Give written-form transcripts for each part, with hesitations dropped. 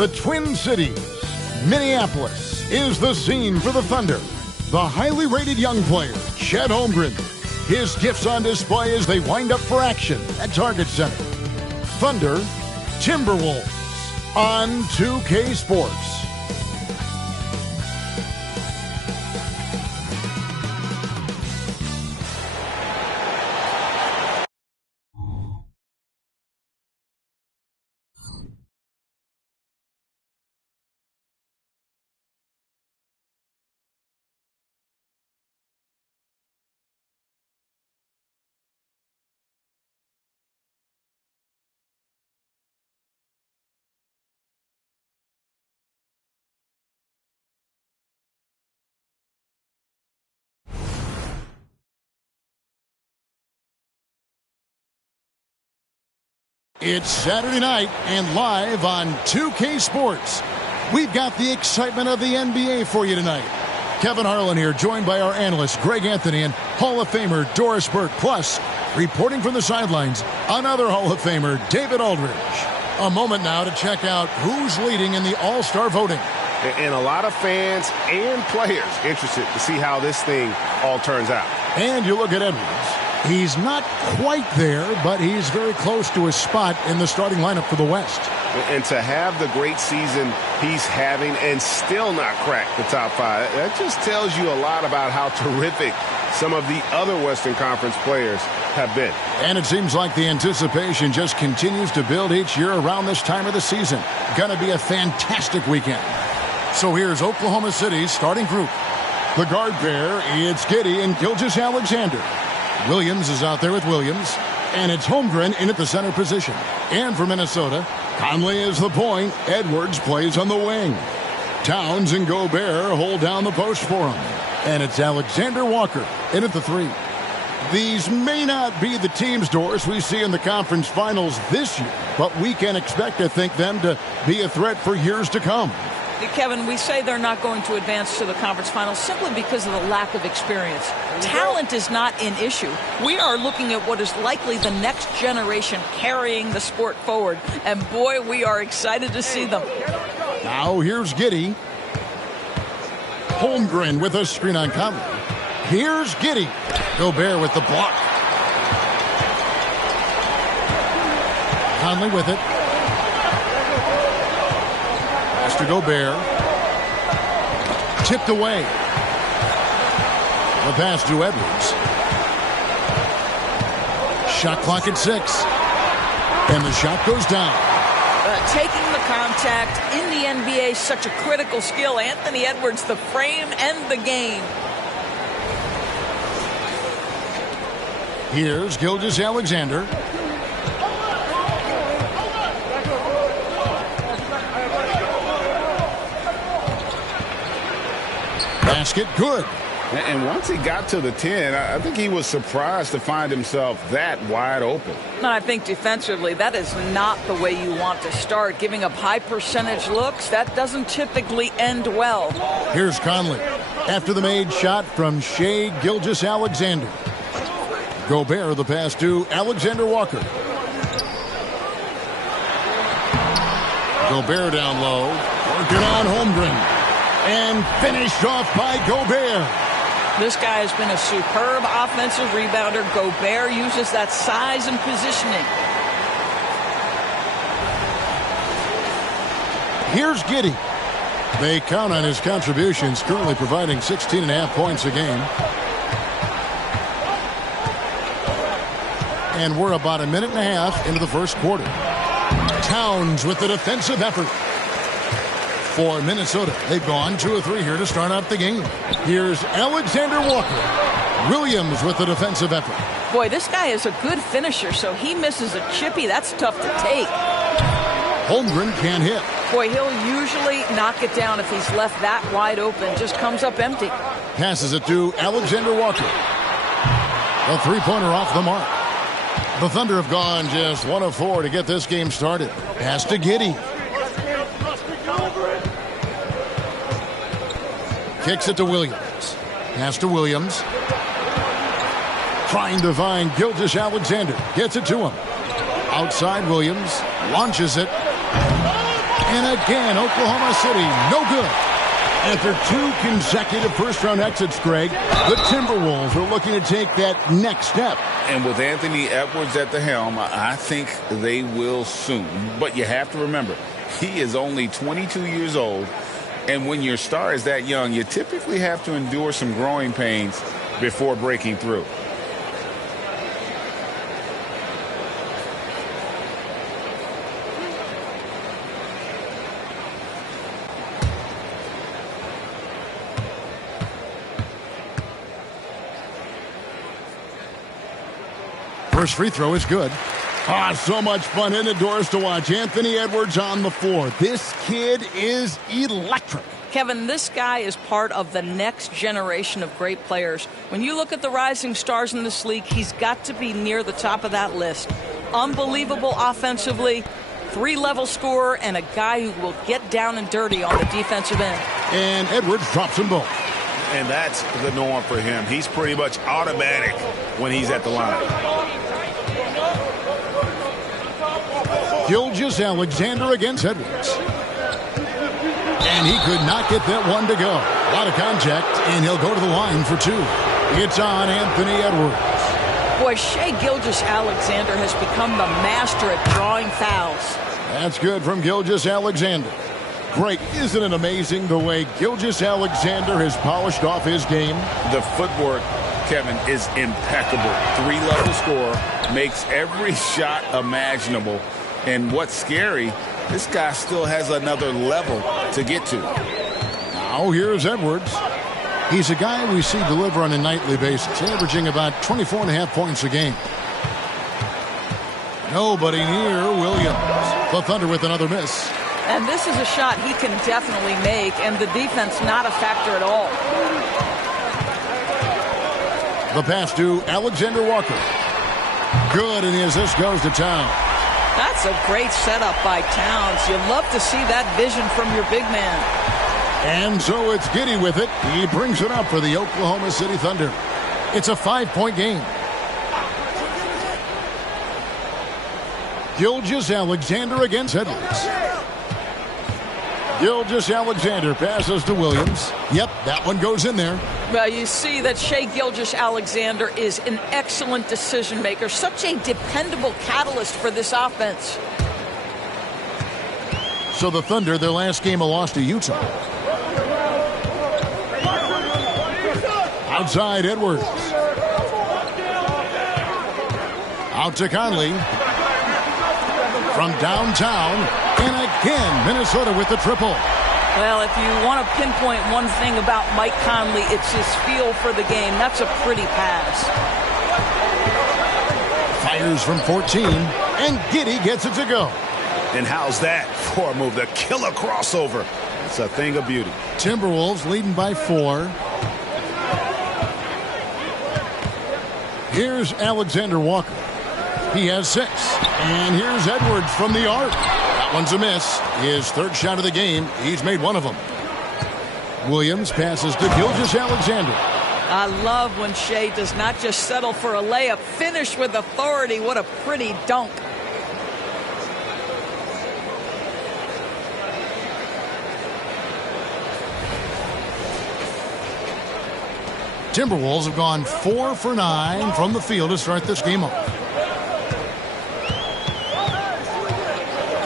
The Twin Cities, Minneapolis, is the scene for the Thunder. The highly rated young player, Chet Holmgren. His gifts on display as they wind up for action at Target Center. Thunder, Timberwolves on 2K Sports. It's Saturday night and live on 2K Sports. We've got the excitement of the NBA for you tonight. Kevin Harlan here, joined by our analyst Greg Anthony and Hall of Famer Doris Burke. Plus, reporting from the sidelines, another Hall of Famer, David Aldridge. A moment now to check out who's leading in the All-Star voting. And a lot of fans and players interested to see how this thing all turns out. And you look at Edwards. He's not quite there, but he's very close to his spot in the starting lineup for the West. And to have the great season he's having and still not crack the top five, that just tells you a lot about how terrific some of the other Western Conference players have been. And it seems like the anticipation just continues to build each year around this time of the season. Gonna be a fantastic weekend. So here's Oklahoma City's starting group. The guard pair, it's Giddey and Gilgeous-Alexander. Williams is out there with Williams, and it's Holmgren in at the center position. And for Minnesota, Conley is the point. Edwards plays on the wing. Towns and Gobert hold down the post for him. And it's Alexander Walker in at the three. These may not be the teams, Doris, we see in the conference finals this year, but we can expect to think them to be a threat for years to come. Kevin, we say they're not going to advance to the conference finals simply because of the lack of experience. Talent is not an issue. We are looking at what is likely the next generation carrying the sport forward. And boy, we are excited to see them. Now here's Giddey. Holmgren with a screen on Conley. Here's Giddey. Gobert with the block. Conley with it. To Gobert. Tipped away. The pass to Edwards. Shot clock at 6. And the shot goes down. Taking the contact in the NBA, such a critical skill. Anthony Edwards, the frame and the game. Here's Gilgeous-Alexander. Basket good. And once he got to the 10, I think he was surprised to find himself that wide open. No, I think defensively, that is not the way you want to start. Giving up high percentage looks, that doesn't typically end well. Here's Conley after the made shot from Shai Gilgeous-Alexander. Gobert the pass to Alexander Walker. Gobert down low. Working on Holmgren. And finished off by Gobert. This guy has been a superb offensive rebounder. Gobert uses that size and positioning. Here's Giddey. They count on his contributions, currently providing 16.5 points a game. And we're about a minute and a half into the first quarter. Towns with the defensive effort. For Minnesota, they've gone 2 of 3 here to start out the game. Here's Alexander Walker. Williams with the defensive effort. Boy, this guy is a good finisher, so he misses a chippy. That's tough to take. Holmgren can't hit. Boy, he'll usually knock it down if he's left that wide open. Just comes up empty. Passes it to Alexander Walker. A three-pointer off the mark. The Thunder have gone just 1 of 4 to get this game started. Pass to Giddey. Kicks it to Williams. Pass to Williams. Trying to find Gilgeous-Alexander. Gets it to him. Outside Williams. Launches it. And again, Oklahoma City, no good. After 2 consecutive first-round exits, Greg, the Timberwolves are looking to take that next step. And with Anthony Edwards at the helm, I think they will soon. But you have to remember, he is only 22 years old. And when your star is that young, you typically have to endure some growing pains before breaking through. First free throw is good. So much fun indoors to watch. Anthony Edwards on the floor. This kid is electric. Kevin, this guy is part of the next generation of great players. When you look at the rising stars in this league, he's got to be near the top of that list. Unbelievable offensively, 3-level scorer, and a guy who will get down and dirty on the defensive end. And Edwards drops them both. And that's the norm for him. He's pretty much automatic when he's at the line. Gilgeous-Alexander against Edwards. And he could not get that one to go. A lot of contact, and he'll go to the line for 2. It's on Anthony Edwards. Boy, Shai Gilgeous-Alexander has become the master at drawing fouls. That's good from Gilgeous-Alexander. Greg, isn't it amazing the way Gilgeous-Alexander has polished off his game? The footwork, Kevin, is impeccable. 3-level scorer, makes every shot imaginable. And what's scary, this guy still has another level to get to. Now here's Edwards. He's a guy we see deliver on a nightly basis, averaging about 24.5 points a game. Nobody near Williams. The Thunder with another miss. And this is a shot he can definitely make, and the defense not a factor at all. The pass to Alexander Walker. Good, and the assist goes to Towns. That's a great setup by Towns. You love to see that vision from your big man. And so it's Giddy with it. He brings it up for the Oklahoma City Thunder. It's a 5-point game. Gilgeous-Alexander against Edwards. Gilgeous-Alexander passes to Williams. Yep, that one goes in there. Well, you see that Shai Gilgeous-Alexander is an excellent decision maker, such a dependable catalyst for this offense. So the Thunder, their last game, a loss to Utah. Outside Edwards. Out to Conley. From downtown. And again, Minnesota with the triple. Well, if you want to pinpoint one thing about Mike Conley, it's his feel for the game. That's a pretty pass. Fires from 14, and Giddy gets it to go. And how's that for a move? The killer crossover. It's a thing of beauty. Timberwolves leading by 4. Here's Alexander Walker. He has 6. And here's Edwards from the arc. That one's a miss. His third shot of the game. He's made one of them. Williams passes to Gilgeous-Alexander. I love when Shai does not just settle for a layup. Finish with authority. What a pretty dunk. Timberwolves have gone 4 for 9 from the field to start this game off.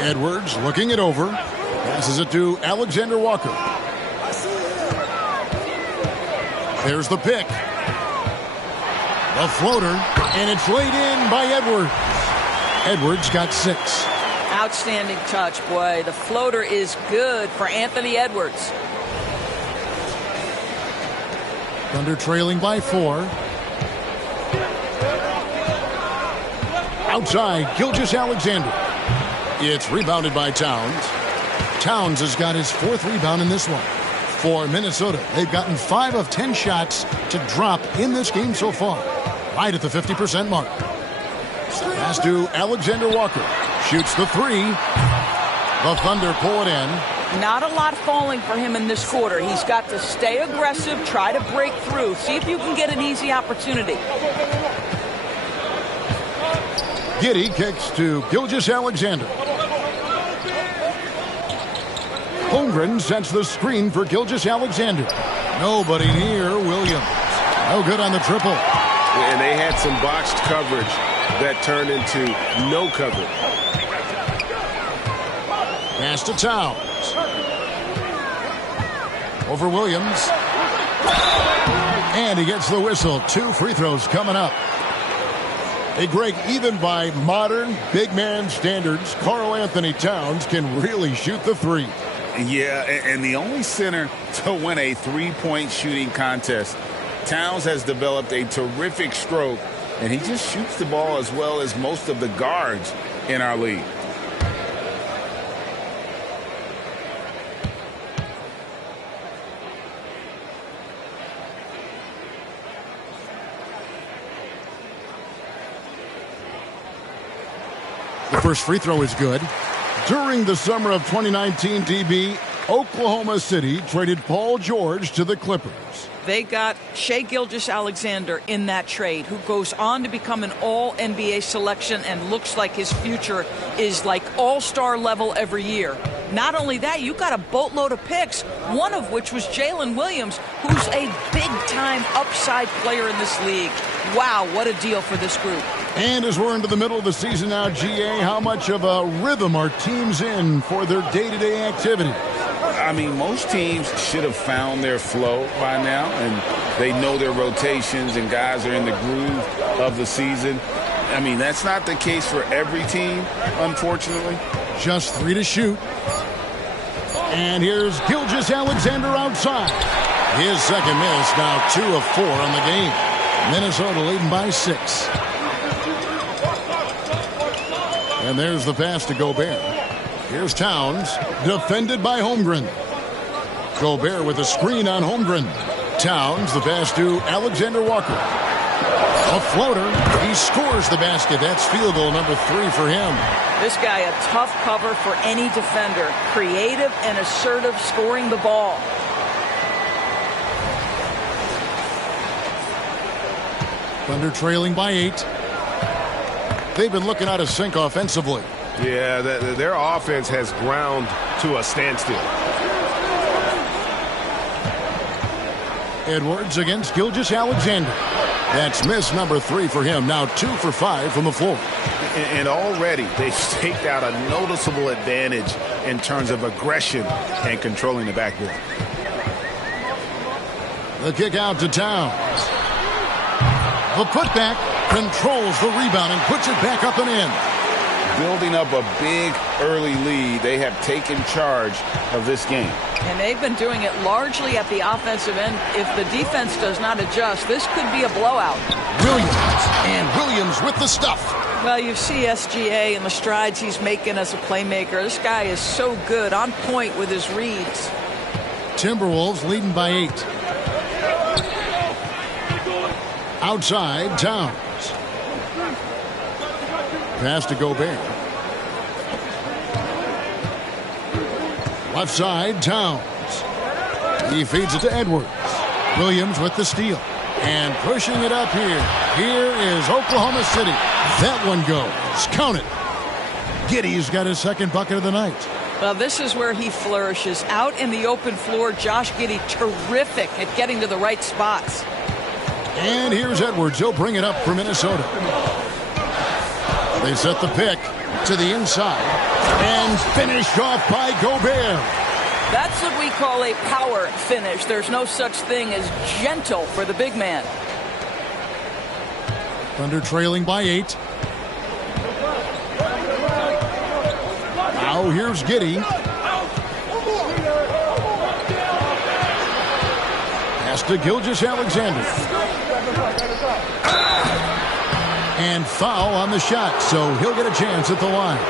Edwards looking it over. Passes it to Alexander Walker. There's the pick. The floater. And it's laid in by Edwards. Edwards got 6. Outstanding touch, boy. The floater is good for Anthony Edwards. Thunder trailing by 4. Outside, Gilgeous-Alexander. It's rebounded by Towns. Towns has got his 4th rebound in this one. For Minnesota, they've gotten 5 of 10 shots to drop in this game so far. Right at the 50% mark. Pass to Alexander Walker. Shoots the 3. The Thunder pull it in. Not a lot falling for him in this quarter. He's got to stay aggressive, try to break through. See if you can get an easy opportunity. Giddy kicks to Gilgeous-Alexander. Holmgren sets the screen for Gilgeous-Alexander. Nobody near Williams. No good on the triple. And they had some botched coverage that turned into no coverage. Pass to Towns. Over Williams. And he gets the whistle. 2 free throws coming up. Hey, Greg, even by modern big man standards, Karl Anthony Towns can really shoot the three. Yeah, and the only center to win a three-point shooting contest. Towns has developed a terrific stroke, and he just shoots the ball as well as most of the guards in our league. The first free throw is good. During the summer of 2019, DB, Oklahoma City traded Paul George to the Clippers. They got Shai Gilgeous-Alexander in that trade, who goes on to become an all-NBA selection and looks like his future is like all-star level every year. Not only that, you got a boatload of picks, one of which was Jalen Williams, who's a big-time upside player in this league. Wow, what a deal for this group. And as we're into the middle of the season now, GA, how much of a rhythm are teams in for their day-to-day activity? I mean, most teams should have found their flow by now, and they know their rotations, and guys are in the groove of the season. I mean, that's not the case for every team, unfortunately. Just 3 to shoot. And here's Gilgeous-Alexander outside. His second miss, now 2 of 4 on the game. Minnesota leading by 6. And there's the pass to Gobert. Here's Towns, defended by Holmgren. Gobert with a screen on Holmgren. Towns, the pass to Alexander Walker. A floater. He scores the basket. That's field goal number 3 for him. This guy, a tough cover for any defender. Creative and assertive scoring the ball. Thunder trailing by 8. They've been looking out of sync offensively. Yeah, their offense has ground to a standstill. Edwards against Gilgeous-Alexander. That's miss number 3 for him. Now 2 for 5 from the floor. And already they've staked out a noticeable advantage in terms of aggression and controlling the backboard. The kick out to Towns. The putback controls the rebound and puts it back up and in. Building up a big early lead, they have taken charge of this game. And they've been doing it largely at the offensive end. If the defense does not adjust, this could be a blowout. Williams with the stuff. Well, you see SGA and the strides he's making as a playmaker. This guy is so good, on point with his reads. Timberwolves leading by 8. Outside, Towns. Pass to Gobert. Left side, Towns. He feeds it to Edwards. Williams with the steal. And pushing it up here. Here is Oklahoma City. That one goes. Count it. Giddey's got his second bucket of the night. Well, this is where he flourishes. Out in the open floor, Josh Giddey terrific at getting to the right spots. And here's Edwards. He'll bring it up for Minnesota. They set the pick to the inside. And finished off by Gobert. That's what we call a power finish. There's no such thing as gentle for the big man. Thunder trailing by 8. Now here's Giddey. Pass to Gilgeous-Alexander. And foul on the shot, so he'll get a chance at the line.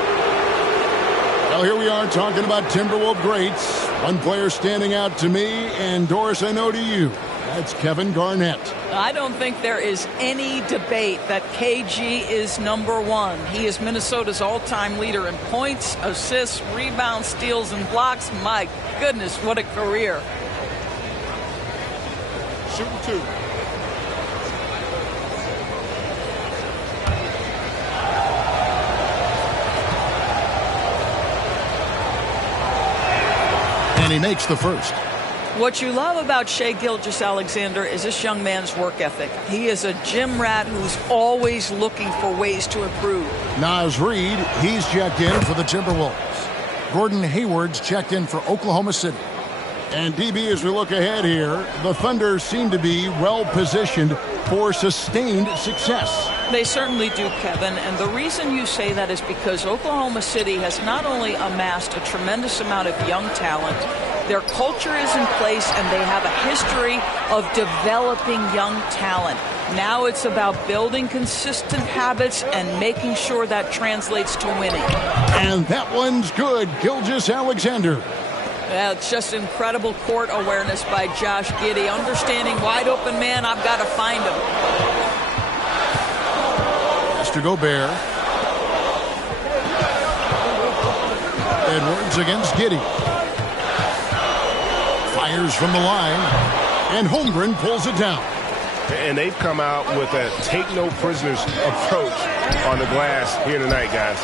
Well, here we are talking about Timberwolves greats. One player standing out to me, and Doris, I know to you. That's Kevin Garnett. I don't think there is any debate that KG is number 1. He is Minnesota's all-time leader in points, assists, rebounds, steals, and blocks. My goodness, what a career. Shooting 2. And he makes the first. What you love about Shai Gilgeous-Alexander is this young man's work ethic. He is a gym rat who's always looking for ways to improve. Naz Reid, he's checked in for the Timberwolves. Gordon Hayward's checked in for Oklahoma City. And DB, as we look ahead here, the Thunder seem to be well positioned for sustained success. They certainly do, Kevin. And the reason you say that is because Oklahoma City has not only amassed a tremendous amount of young talent, their culture is in place, and they have a history of developing young talent. Now it's about building consistent habits and making sure that translates to winning. And that one's good. Gilgeous-Alexander. Yeah, it's just incredible court awareness by Josh Giddey. Understanding wide open man, I've got to find him. Mr. Gobert. Edwards against Giddey. Fires from the line. And Holmgren pulls it down. And they've come out with a take-no-prisoners approach on the glass here tonight, guys.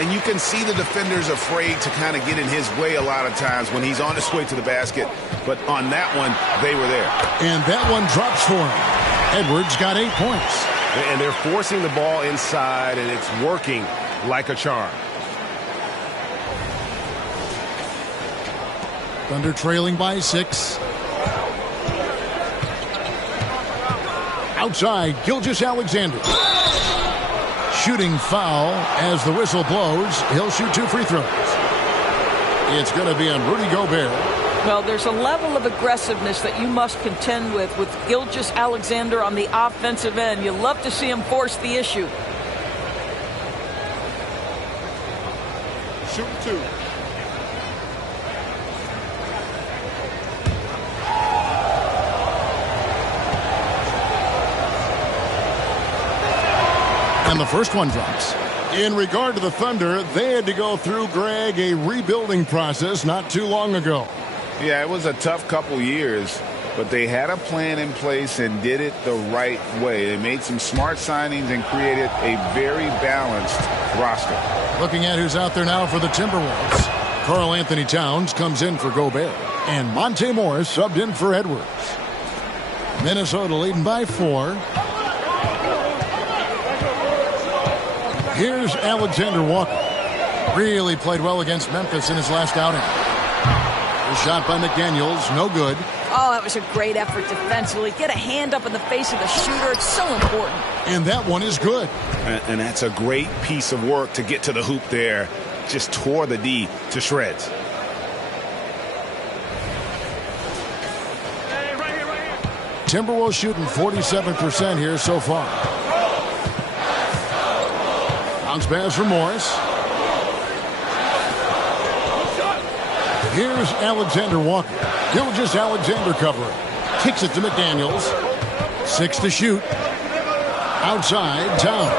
And you can see the defenders afraid to kind of get in his way a lot of times when he's on his way to the basket. But on that one, they were there. And that one drops for him. Edwards got 8 points. And they're forcing the ball inside, and it's working like a charm. Thunder trailing by 6. Outside, Gilgeous-Alexander. Shooting foul as the whistle blows. He'll shoot 2 free throws. It's going to be on Rudy Gobert. Well, there's a level of aggressiveness that you must contend with Gilgeous-Alexander on the offensive end. You love to see him force the issue. Shoot 2. And the first one drops. In regard to the Thunder, they had to go through, Greg, a rebuilding process not too long ago. Yeah, it was a tough couple years, but they had a plan in place and did it the right way. They made some smart signings and created a very balanced roster. Looking at who's out there now for the Timberwolves. Karl Anthony Towns comes in for Gobert. And Monte Morris subbed in for Edwards. Minnesota leading by 4. Here's Alexander Walker. Really played well against Memphis in his last outing. The shot by McDaniels, no good. Oh, that was a great effort defensively. Get a hand up in the face of the shooter. It's so important. And that one is good. And that's a great piece of work to get to the hoop there. Just tore the D to shreds. Timberwolves shooting 47% here so far. Bounce pass for Morris. Here's Alexander Walker. Gilgeous-Alexander covering. Kicks it to McDaniels. 6 to shoot. Outside, Towns.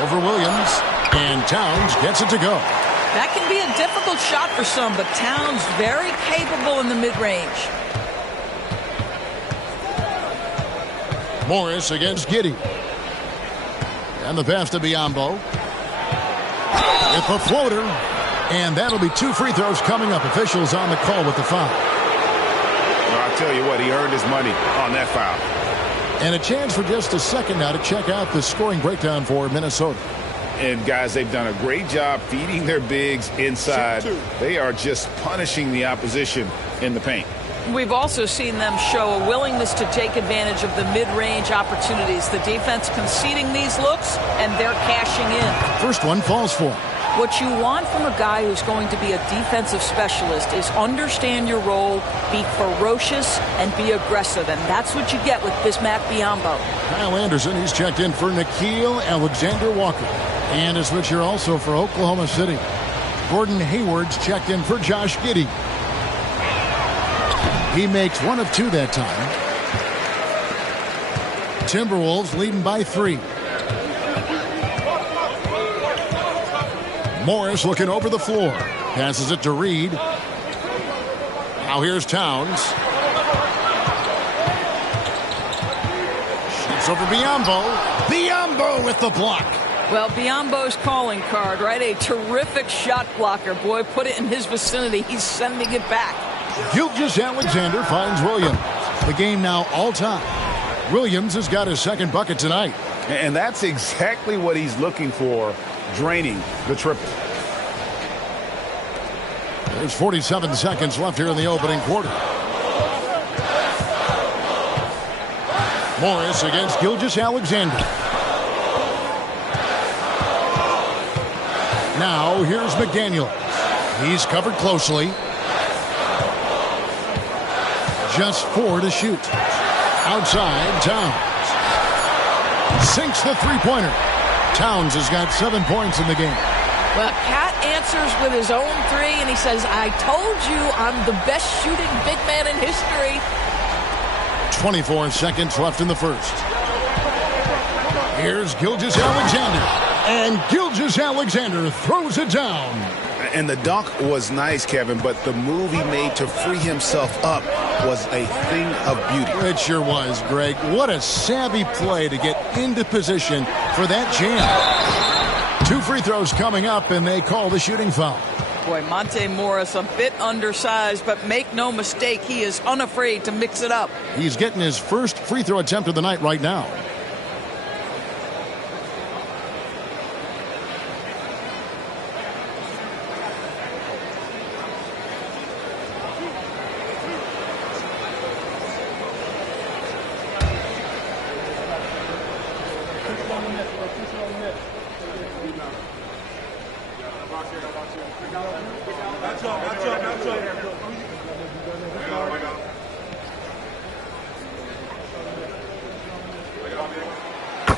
Over Williams. And Towns gets it to go. That can be a difficult shot for some, but Towns very capable in the mid-range. Morris against Giddey. And the pass to Biyombo. With the floater. And that'll be 2 free throws coming up. Officials on the call with the foul. Well, I'll tell you what, he earned his money on that foul. And a chance for just a second now to check out the scoring breakdown for Minnesota. And, guys, they've done a great job feeding their bigs inside. They are just punishing the opposition in the paint. We've also seen them show a willingness to take advantage of the mid-range opportunities. The defense conceding these looks, and they're cashing in. First one falls for him. What you want from a guy who's going to be a defensive specialist is understand your role, be ferocious, and be aggressive. And that's what you get with Bismack Biyombo. Kyle Anderson, he's checked in for Nickeil Alexander-Walker. And a switcher also for Oklahoma City. Gordon Hayward's checked in for Josh Giddey. He makes 1 of 2 that time. Timberwolves leading by 3. Morris looking over the floor. Passes it to Reid. Now here's Towns. Shoots over Biyombo. Biyombo with the block. Well, Biombo's calling card, right? A terrific shot blocker. Boy, put it in his vicinity. He's sending it back. Gilgeous-Alexander finds Williams. The game now all-time. Williams has got his second bucket tonight. And that's exactly what he's looking for, draining the triple. There's 47 seconds left here in the opening quarter. Morris against Gilgeous-Alexander. Now here's McDaniel. He's covered closely. Just 4 to shoot. Outside, Towns. Sinks the three-pointer. Towns has got 7 points in the game. Well, Cat answers with his own three, and he says, I told you I'm the best shooting big man in history. 24 seconds left in the first. Here's Gilgeous-Alexander. And Gilgeous-Alexander throws it down. And the dunk was nice, Kevin, but the move he made to free himself up was a thing of beauty. It sure was, Greg. What a savvy play to get into position for that jam. 2 free throws coming up, and they call the shooting foul. Boy, Monte Morris, a bit undersized, but make no mistake, he is unafraid to mix it up. He's getting his first free throw attempt of the night right now.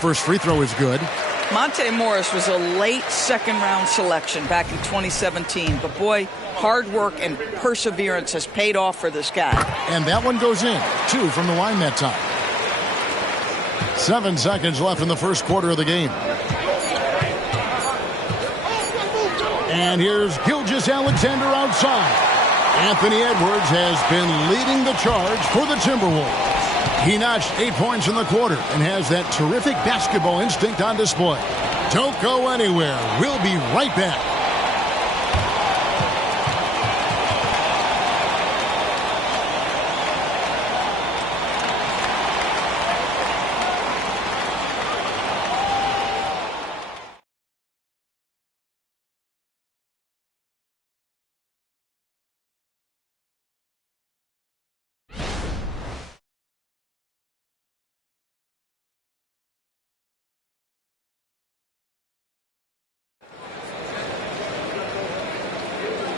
First free throw is good. Monte Morris was a late second-round selection back in 2017. But, boy, hard work and perseverance has paid off for this guy. And that one goes in. 2 from the line that time. 7 seconds left in the first quarter of the game. And here's Gilgeous-Alexander outside. Anthony Edwards has been leading the charge for the Timberwolves. He notched 8 points in the quarter and has that terrific basketball instinct on display. Don't go anywhere. We'll be right back.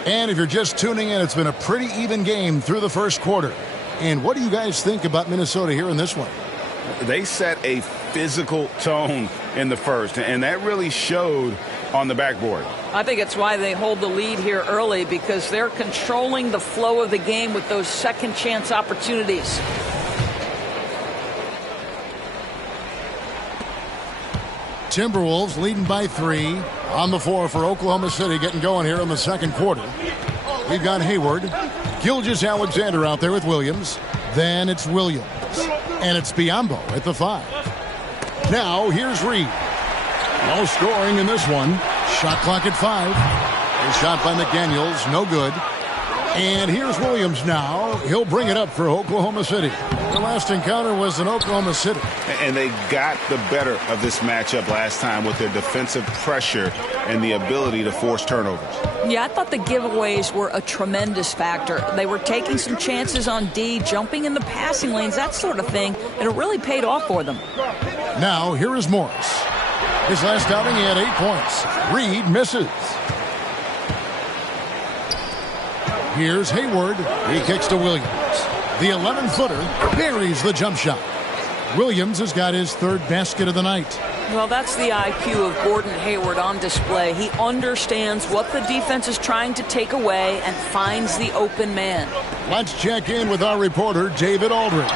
And if you're just tuning in, it's been a pretty even game through the first quarter. And what do you guys think about Minnesota here in this one? They set a physical tone in the first, and that really showed on the backboard. I think it's why they hold the lead here early, because they're controlling the flow of the game with those second chance opportunities. Timberwolves leading by 3 on the floor for Oklahoma City, getting going here in the second quarter. We've got Hayward, Gilgeous-Alexander out there with Williams. Then it's Williams. And it's Biombo at the 5. Now here's Reed. No scoring in this one. Shot clock at 5. A shot by McDaniels, no good. And here's Williams now. He'll bring it up for Oklahoma City. The last encounter was in Oklahoma City. And they got the better of this matchup last time with their defensive pressure and the ability to force turnovers. Yeah, I thought the giveaways were a tremendous factor. They were taking some chances on D, jumping in the passing lanes, that sort of thing, and it really paid off for them. Now, here is Morris. His last outing, he had 8 points. Reed misses. Here's Hayward. He kicks to Williams. The 11-footer buries the jump shot. Williams has got his 3rd basket of the night. Well, that's the IQ of Gordon Hayward on display. He understands what the defense is trying to take away and finds the open man. Let's check in with our reporter, David Aldridge.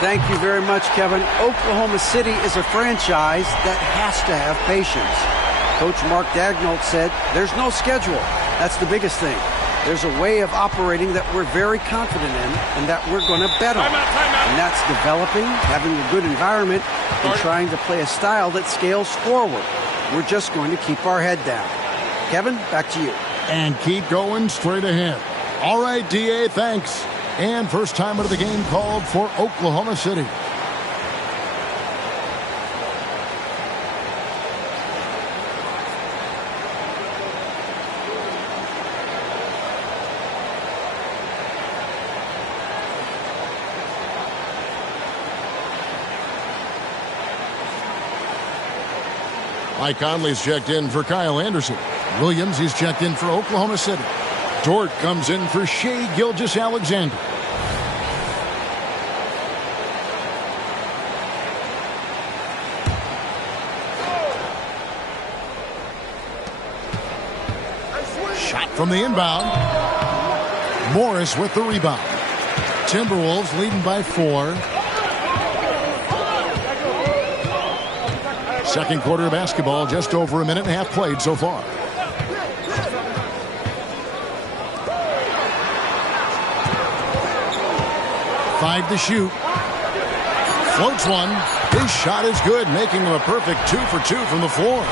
Thank you very much, Kevin. Oklahoma City is a franchise that has to have patience. Coach Mark Daigneault said there's no schedule. That's the biggest thing. There's a way of operating that we're very confident in and that we're going to bet on. And that's developing, having a good environment, and trying to play a style that scales forward. We're just going to keep our head down. Kevin, back to you. And keep going straight ahead. All right, D.A., thanks. And first time of the game called for Oklahoma City. Mike Conley's checked in for Kyle Anderson. Williams, he's checked in for Oklahoma City. Dort comes in for Shai Gilgeous-Alexander. Shot from the inbound. Morris with the rebound. Timberwolves leading by 4. Second quarter of basketball, just over a minute and a half played so far. Five to shoot. Floats one. His shot is good, making him a perfect 2 for 2 from the floor.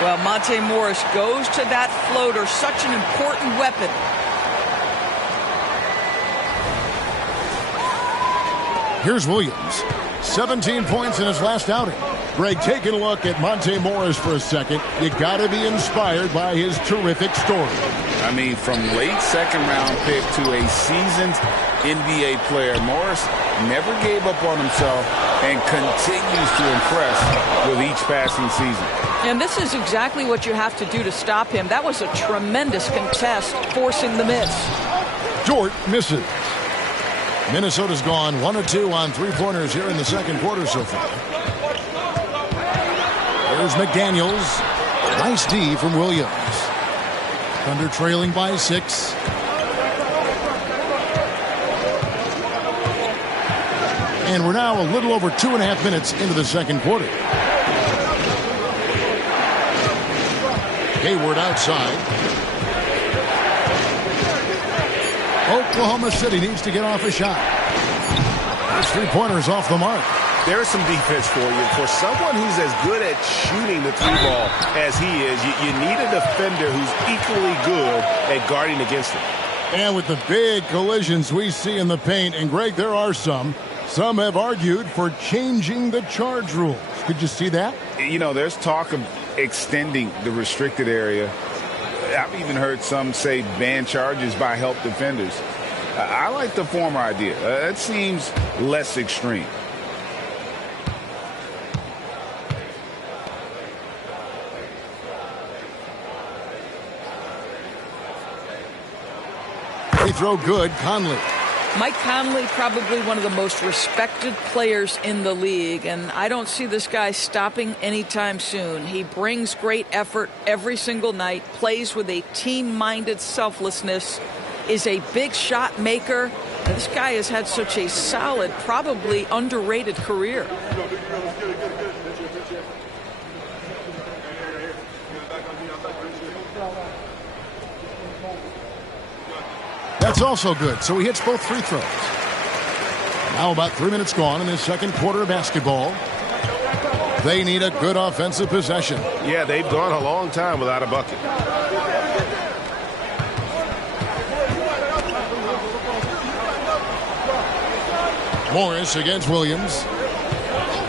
Well, Monte Morris goes to that floater, such an important weapon. Here's Williams. 17 points in his last outing. Greg, taking a look at Monte Morris for a second. You got to be inspired by his terrific story. I mean, from late second-round pick to a seasoned NBA player, Morris never gave up on himself and continues to impress with each passing season. And this is exactly what you have to do to stop him. That was a tremendous contest, forcing the miss. Dort misses. Minnesota's gone 1 of 2 on three-pointers here in the second quarter so far. There's McDaniels. Nice D from Williams. Thunder trailing by 6. And we're now a little over 2.5 minutes into the second quarter. Hayward outside. Oklahoma City needs to get off a shot. Those three-pointers off the mark. There's some defense for you. For someone who's as good at shooting the three ball as he is, you need a defender who's equally good at guarding against it. And with the big collisions we see in the paint, and Greg, there are some have argued for changing the charge rules. Did you see that? You know, there's talk of extending the restricted area. I've even heard some say ban charges by help defenders. I like the former idea. It seems less extreme. Free throw good, Conley. Mike Conley, probably one of the most respected players in the league, and I don't see this guy stopping anytime soon. He brings great effort every single night, plays with a team-minded selflessness, is a big shot maker. This guy has had such a solid, probably underrated career. That's also good. So he hits both free throws. Now about 3 minutes gone in this second quarter of basketball. They need a good offensive possession. Yeah, they've gone a long time without a bucket. Morris against Williams.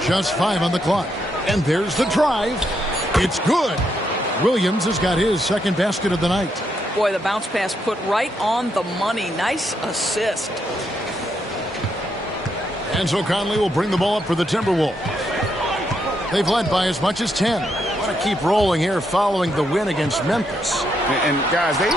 Just 5 on the clock. And there's the drive. It's good. Williams has got his second basket of the night. Boy, the bounce pass put right on the money. Nice assist. And so Conley will bring the ball up for the Timberwolves. They've led by as much as 10. Want to keep rolling here following the win against Memphis. And guys, they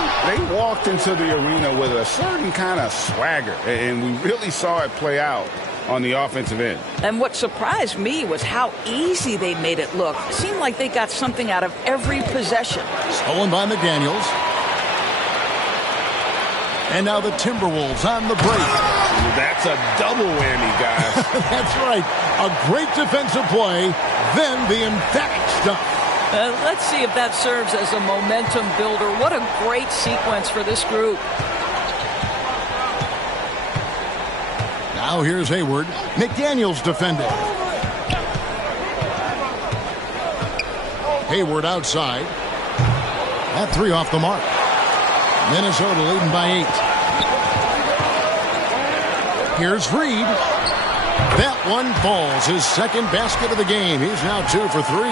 walked into the arena with a certain kind of swagger, and we really saw it play out on the offensive end. And what surprised me was how easy they made it look. It seemed like they got something out of every possession. Stolen by McDaniels. And now the Timberwolves on the break. That's a double whammy, guys. That's right. A great defensive play, then the emphatic stuff. Let's see if that serves as a momentum builder. What a great sequence for this group. Now here's Hayward. McDaniels defending. Hayward outside. That three off the mark. Minnesota leading by 8. Here's Reed. That one falls. His second basket of the game. He's now 2 for 3.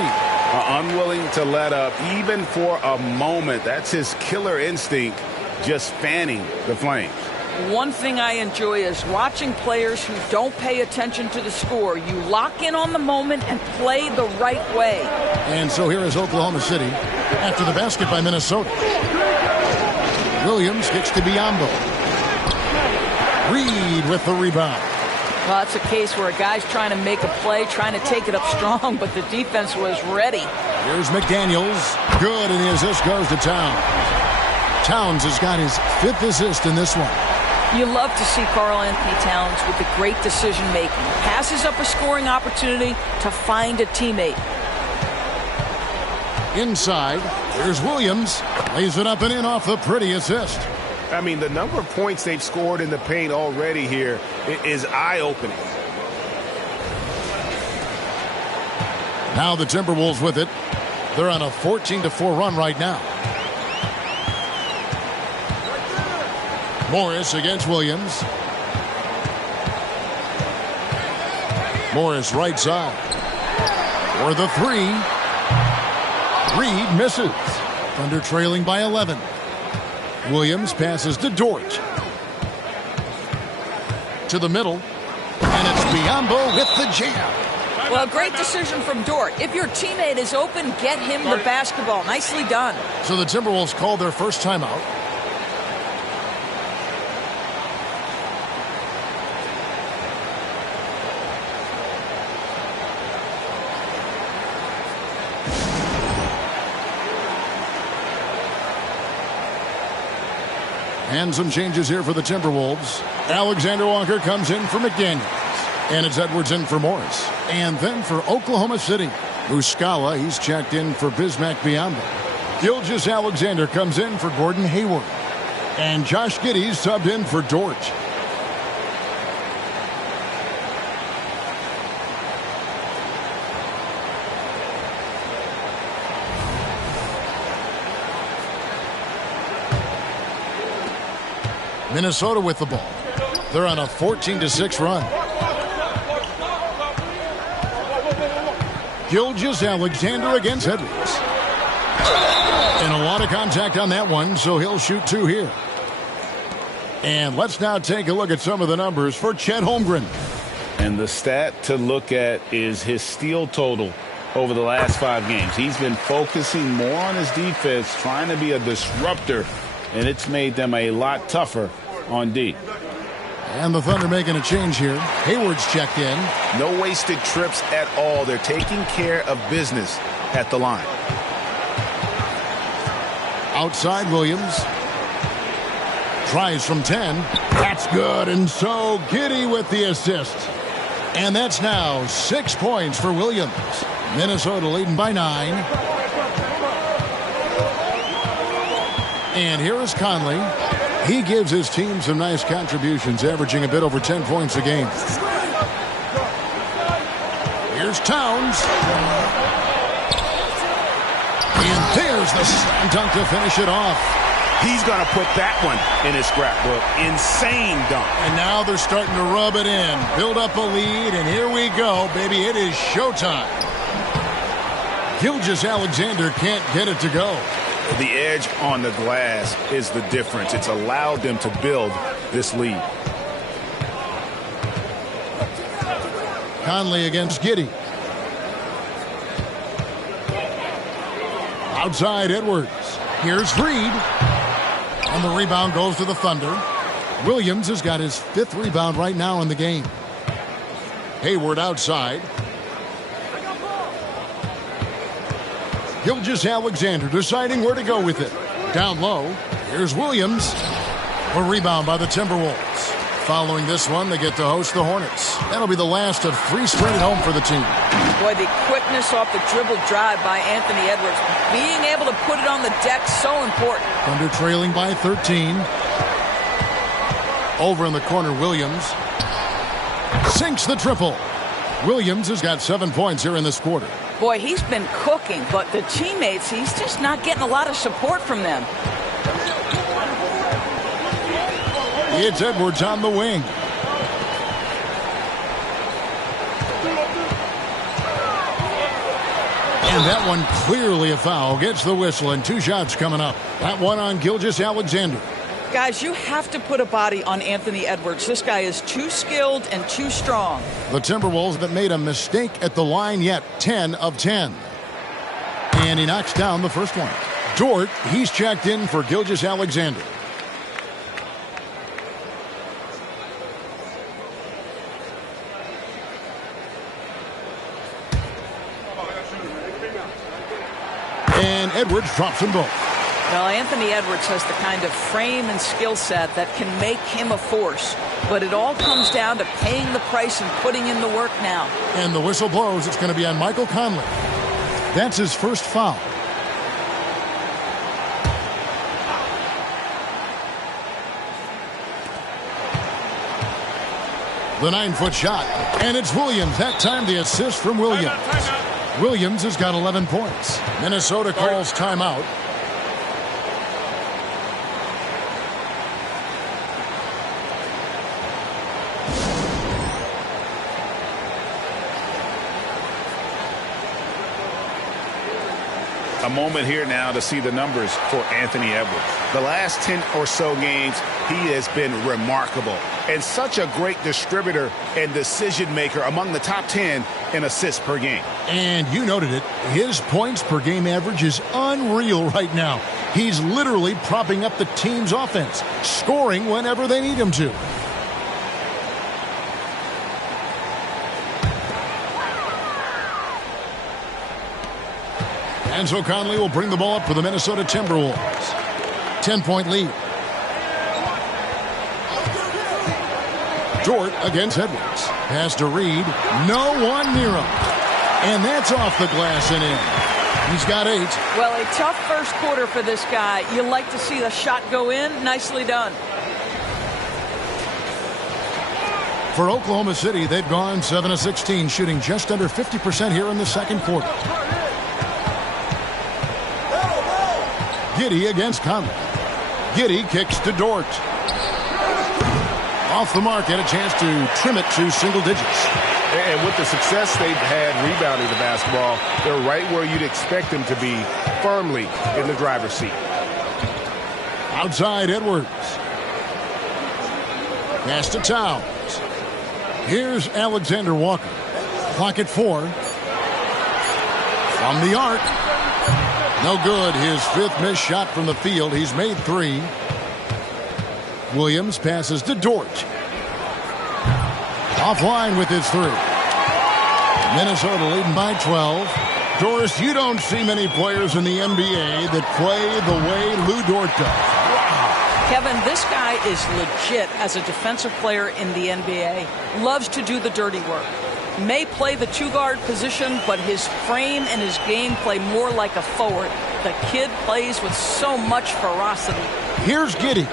Unwilling to let up even for a moment. That's his killer instinct, just fanning the flames. One thing I enjoy is watching players who don't pay attention to the score. You lock in on the moment and play the right way. And so here is Oklahoma City after the basket by Minnesota. Williams gets to Biyombo. Reed with the rebound. Well, it's a case where a guy's trying to make a play, trying to take it up strong, but the defense was ready. Here's McDaniels. Good, and the assist goes to Towns. Towns has got his 5th assist in this one. You love to see Karl Anthony Towns with the great decision-making. Passes up a scoring opportunity to find a teammate. Inside, here's Williams. Lays it up and in off the pretty assist. I mean, the number of points they've scored in the paint already here is eye-opening. Now the Timberwolves with it. They're on a 14-4 run right now. Morris against Williams. Morris right side. For the three. Reed misses. Thunder trailing by 11. Williams passes to Dort. To the middle. And it's Biyombo with the jam. Well, great decision from Dort. If your teammate is open, get him the basketball. Nicely done. So the Timberwolves called their first timeout. And some changes here for the Timberwolves. Alexander Walker comes in for McDaniels. And it's Edwards in for Morris. And then for Oklahoma City, Muscala, he's checked in for Bismack Biyombo. Gilgeous Alexander comes in for Gordon Hayward. And Josh Giddey's subbed in for Dort. Minnesota with the ball. They're on a 14-6 run. Gilgeous Alexander against Edwards. And a lot of contact on that one, so he'll shoot 2 here. And let's now take a look at some of the numbers for Chet Holmgren. And the stat to look at is his steal total over the last 5 games. He's been focusing more on his defense, trying to be a disruptor, and it's made them a lot tougher on D. And the Thunder making a change here. Hayward's checked in. No wasted trips at all. They're taking care of business at the line. Outside Williams. Tries from 10. That's good. And so Giddey with the assist. And that's now 6 points for Williams. Minnesota leading by 9. And here is Conley. He gives his team some nice contributions, averaging a bit over 10 points a game. Here's Towns. And there's the slam dunk to finish it off. He's going to put that one in his scrapbook. Insane dunk. And now they're starting to rub it in. Build up a lead, and here we go, baby. It is showtime. Gilgeous Alexander can't get it to go. The edge on the glass is the difference. It's allowed them to build this lead. Conley against Giddey. Outside Edwards. Here's Reed. And the rebound goes to the Thunder. Williams has got his 5th rebound right now in the game. Hayward outside. Gilgeous Alexander deciding where to go with it. Down low. Here's Williams. A rebound by the Timberwolves. Following this one, they get to host the Hornets. That'll be the last of 3 straight at home for the team. Boy, the quickness off the dribble drive by Anthony Edwards. Being able to put it on the deck, so important. Thunder trailing by 13. Over in the corner, Williams. Sinks the triple. Williams has got 7 points here in this quarter. Boy, he's been cooking, but the teammates, he's just not getting a lot of support from them. It's Edwards on the wing. And that one clearly a foul. Gets the whistle, and 2 shots coming up. That one on Gilgeous-Alexander. Guys, you have to put a body on Anthony Edwards. This guy is too skilled and too strong. The Timberwolves haven't made a mistake at the line yet. 10 of 10. And he knocks down the first one. Dort, he's checked in for Gilgeous-Alexander. And Edwards drops them both. Well, Anthony Edwards has the kind of frame and skill set that can make him a force. But it all comes down to paying the price and putting in the work now. And the whistle blows. It's going to be on Michael Conley. That's his first foul. The 9-foot shot. And it's Williams. That time the assist from Williams. Williams has got 11 points. Minnesota calls timeout. A moment here now to see the numbers for Anthony Edwards. The last 10 or so games, he has been remarkable and such a great distributor and decision maker, among the top 10 in assists per game. And you noted it. His points per game average is unreal right now. He's literally propping up the team's offense, scoring whenever they need him to. And so Conley will bring the ball up for the Minnesota Timberwolves. 10-point lead. Dort against Edwards. Pass to Reed. No one near him. And that's off the glass and in. He's got 8. Well, a tough first quarter for this guy. You like to see the shot go in. Nicely done. For Oklahoma City, they've gone 7 of 16, shooting just under 50% here in the second quarter. Giddey against Conley. Giddey kicks to Dort. Off the mark, had a chance to trim it to single digits. And with the success they've had rebounding the basketball, they're right where you'd expect them to be, firmly in the driver's seat. Outside Edwards. Pass to Towns. Here's Alexander Walker. Clock at 4. From the arc. No good. His 5th missed shot from the field. He's made 3. Williams passes to Dort. Offline with his 3. Minnesota leading by 12. Doris, you don't see many players in the NBA that play the way Lou Dort does. Kevin, this guy is legit as a defensive player in the NBA. Loves to do the dirty work. May play the 2-guard position, but his frame and his game play more like a forward. The kid plays with so much ferocity. Here's Giddey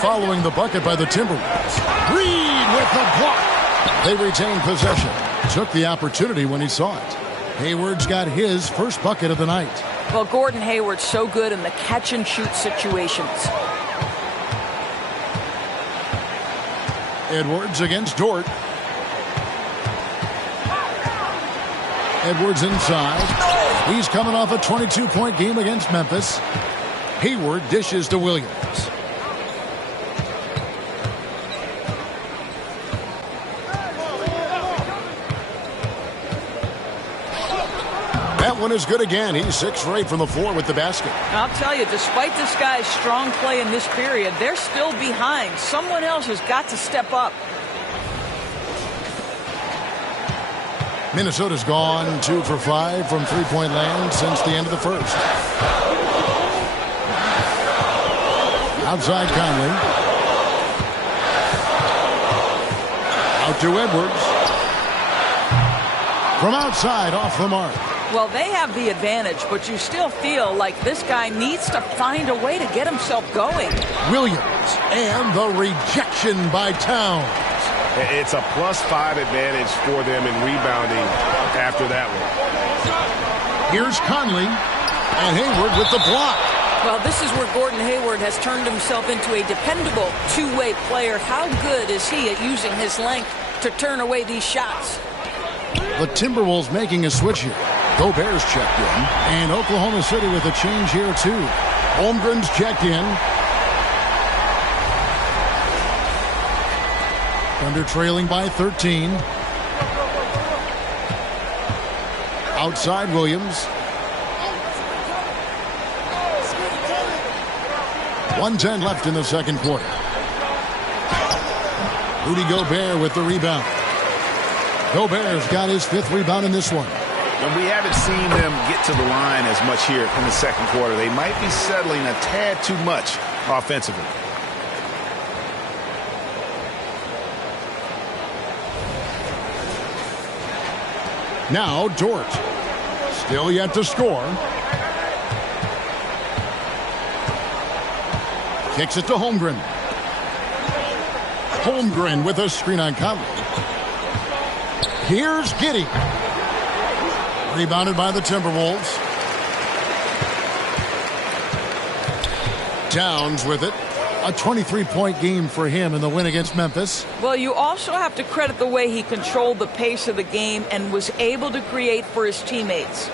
following the bucket by the Timberwolves. Reed with the block. They retain possession. Took the opportunity when he saw it. Hayward's got his first bucket of the night. Well, Gordon Hayward's so good in the catch-and-shoot situations. Edwards against Dort. Edwards inside. He's coming off a 22-point game against Memphis. Hayward dishes to Williams. That one is good again. He's 6 for 8 from the floor with the basket. I'll tell you, despite this guy's strong play in this period, they're still behind. Someone else has got to step up. Minnesota's gone 2 for 5 from three-point land since the end of the first. Outside Conley. Out to Edwards. From outside, off the mark. Well, they have the advantage, but you still feel like this guy needs to find a way to get himself going. Williams, and the rejection by Towns. It's a +5 advantage for them in rebounding after that one. Here's Conley, and Hayward with the block. Well, this is where Gordon Hayward has turned himself into a dependable two-way player. How good is he at using his length to turn away these shots? The Timberwolves making a switch here. Gobert's checked in, and Oklahoma City with a change here too. Holmgren's checked in. Thunder trailing by 13. Outside Williams. 1:10 left in the second quarter. Rudy Gobert with the rebound. Gobert's got his 5th rebound in this one. And we haven't seen them get to the line as much here in the second quarter. They might be settling a tad too much offensively. Now Dort. Still yet to score. Kicks it to Holmgren. Holmgren with a screen on Conley. Here's Giddey. Rebounded by the Timberwolves. Downs with it. A 23-point game for him in the win against Memphis. Well, you also have to credit the way he controlled the pace of the game and was able to create for his teammates.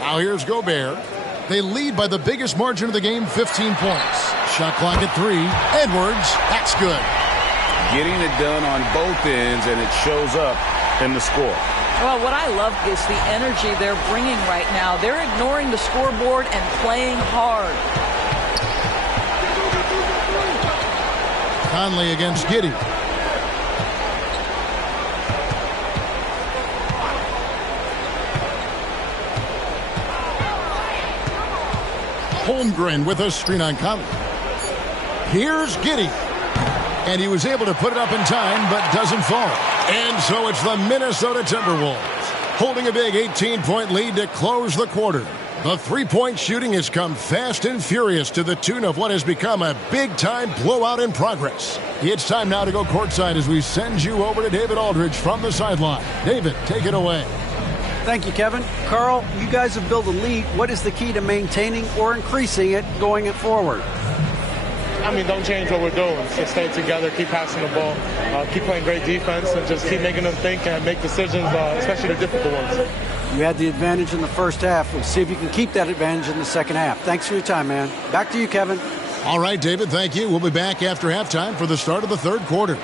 Now here's Gobert. They lead by the biggest margin of the game, 15 points. Shot clock at 3. Edwards, that's good. Getting it done on both ends, and it shows up in the score. Well, what I love is the energy they're bringing right now. They're ignoring the scoreboard and playing hard. Conley against Giddey. Holmgren with a screen on Conley. Here's Giddey. And he was able to put it up in time, but doesn't fall. And so it's the Minnesota Timberwolves holding a big 18-point lead to close the quarter. The three-point shooting has come fast and furious to the tune of what has become a big-time blowout in progress. It's time now to go courtside as we send you over to David Aldridge from the sideline. David, take it away. Thank you, Kevin. Carl, you guys have built a lead. What is the key to maintaining or increasing it going it forward? I mean, don't change what we're doing. Just stay together, keep passing the ball, keep playing great defense, and just keep making them think and make decisions, especially the difficult ones. You had the advantage in the first half. We'll see if you can keep that advantage in the second half. Thanks for your time, man. Back to you, Kevin. All right, David, thank you. We'll be back after halftime for the start of the third quarter.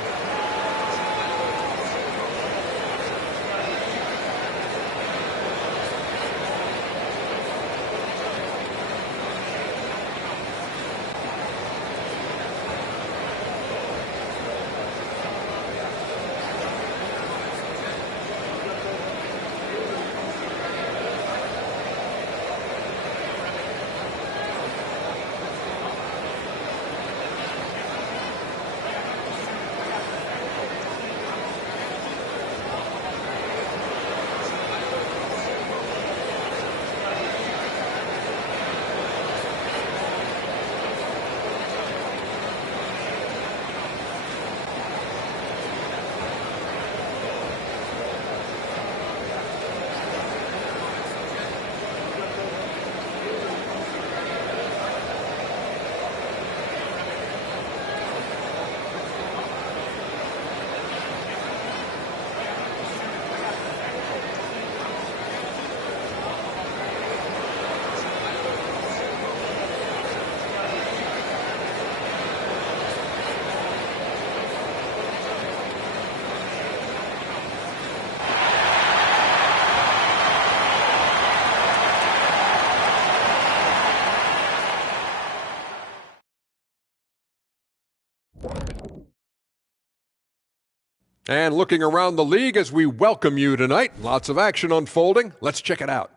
And looking around the league as we welcome you tonight. Lots of action unfolding. Let's check it out.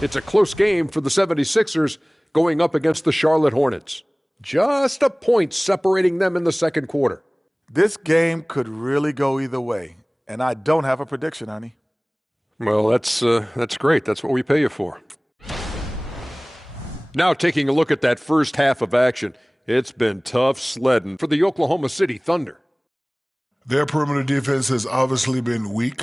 It's a close game for the 76ers going up against the Charlotte Hornets. Just a point separating them in the second quarter. This game could really go either way, and I don't have a prediction, honey. Well, that's great. That's what we pay you for. Now taking a look at that first half of action. It's been tough sledding for the Oklahoma City Thunder. Their perimeter defense has obviously been weak.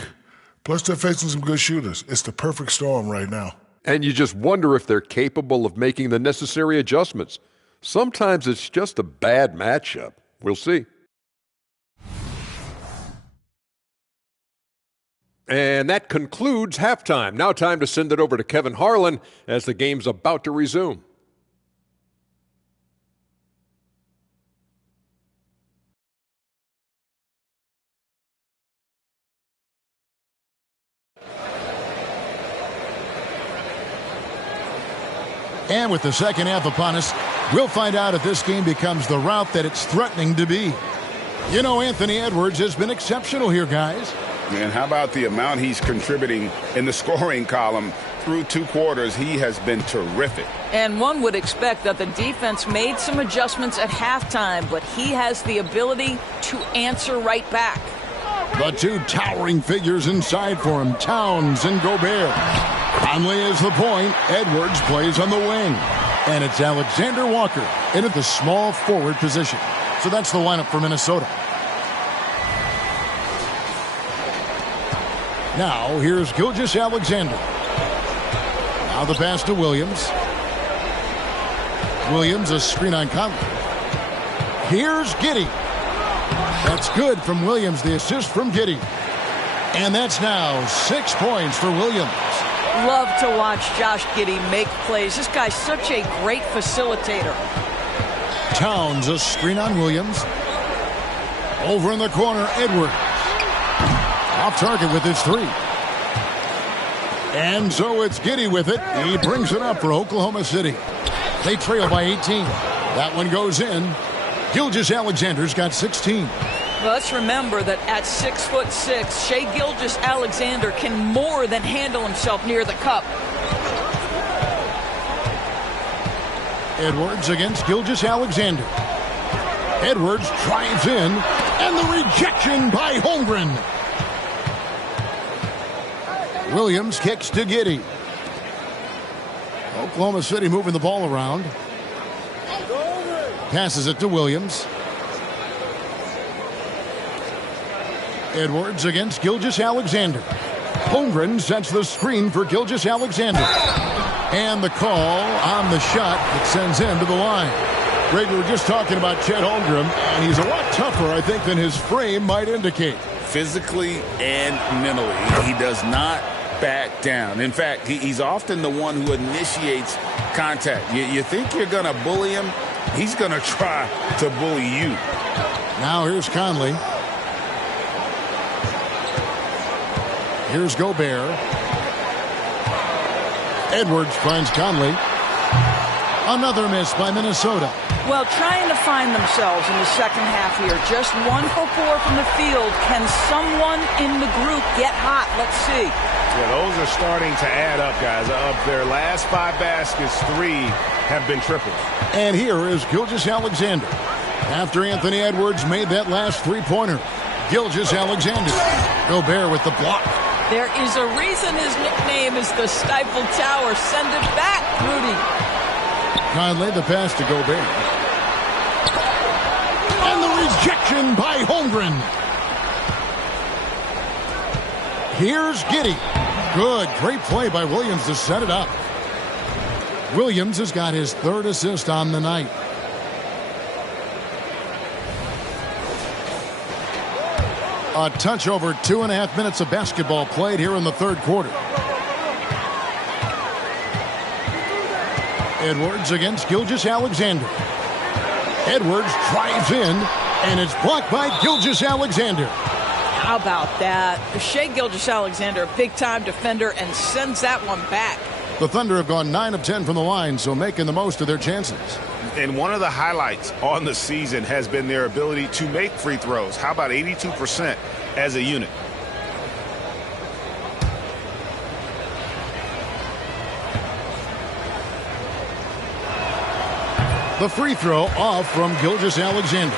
Plus, they're facing some good shooters. It's the perfect storm right now. And you just wonder if they're capable of making the necessary adjustments. Sometimes it's just a bad matchup. We'll see. And that concludes halftime. Now time to send it over to Kevin Harlan as the game's about to resume. And with the second half upon us, we'll find out if this game becomes the rout that it's threatening to be. You know, Anthony Edwards has been exceptional here, guys. And how about the amount he's contributing in the scoring column? Through 2 quarters, he has been terrific. And one would expect that the defense made some adjustments at halftime, but he has the ability to answer right back. The 2 towering figures inside for him, Towns and Gobert. Conley is the point. Edwards plays on the wing. And it's Alexander Walker into the small forward position. So that's the lineup for Minnesota. Now, here's Gilgeous-Alexander. Now the pass to Williams. Williams, a screen on Conley. Here's Giddey. That's good from Williams, the assist from Giddey. And that's now 6 points for Williams. Love to watch Josh Giddey make plays. This guy's such a great facilitator. Towns, a screen on Williams. Over in the corner, Edwards. Off target with his 3. And so it's Giddey with it. He brings it up for Oklahoma City. They trail by 18. That one goes in. Gilgeous-Alexander's got 16. Well, let's remember that at 6'6", Shai Gilgeous-Alexander can more than handle himself near the cup. Edwards against Gilgeous-Alexander. Edwards drives in, and the rejection by Holmgren. Williams kicks to Giddey. Oklahoma City moving the ball around. Passes it to Williams. Edwards against Gilgeous-Alexander. Holmgren sets the screen for Gilgeous-Alexander. And the call on the shot that sends him to the line. Greg, we were just talking about Chet Holmgren, and he's a lot tougher, I think, than his frame might indicate. Physically and mentally, he does not back down. In fact, he's often the one who initiates contact. You think you're going to bully him, he's going to try to bully you. Now here's Conley. Here's Gobert. Edwards finds Conley. Another miss by Minnesota. Well, trying to find themselves in the second half here. Just 1 for 4 from the field. Can someone in the group get hot? Let's see. Yeah, those are starting to add up, guys. Of their last 5 baskets, 3 have been triples. And here is Gilgeous-Alexander. After Anthony Edwards made that last 3-pointer. Gilgeous-Alexander. Gobert with the block. There is a reason his nickname is the Stifle Tower. Send it back, Rudy. Conley, the pass to Gobert. And the rejection by Holmgren. Here's Giddey. Good, great play by Williams to set it up. Williams has got his 3rd assist on the night. A touch over 2.5 minutes of basketball played here in the 3rd quarter. Edwards against Gilgeous-Alexander. Edwards drives in, and it's blocked by Gilgeous-Alexander. How about that? Shai Gilgeous-Alexander, a big-time defender, and sends that one back. The Thunder have gone 9 of 10 from the line, so making the most of their chances. And one of the highlights on the season has been their ability to make free throws. How about 82% as a unit? The free throw off from Gilgeous-Alexander.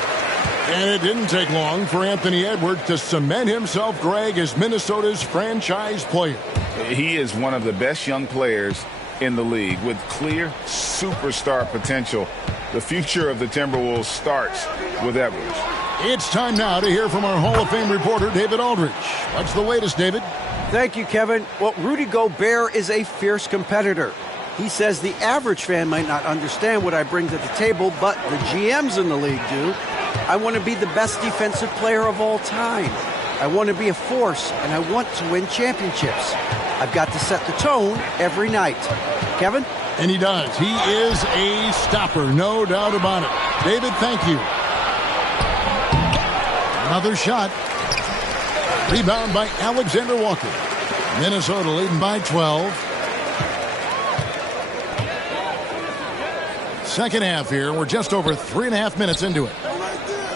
And it didn't take long for Anthony Edwards to cement himself, Greg, as Minnesota's franchise player. He is one of the best young players in the league with clear superstar potential. The future of the Timberwolves starts with Edwards. It's time now to hear from our Hall of Fame reporter, David Aldridge. What's the latest, David? Thank you, Kevin. Well, Rudy Gobert is a fierce competitor. He says the average fan might not understand what I bring to the table, but the GMs in the league do. I want to be the best defensive player of all time. I want to be a force, and I want to win championships. I've got to set the tone every night. Kevin? And he does. He is a stopper, no doubt about it. David, thank you. Another shot. Rebound by Alexander Walker. Minnesota leading by 12. Second half here. We're just over 3.5 minutes into it.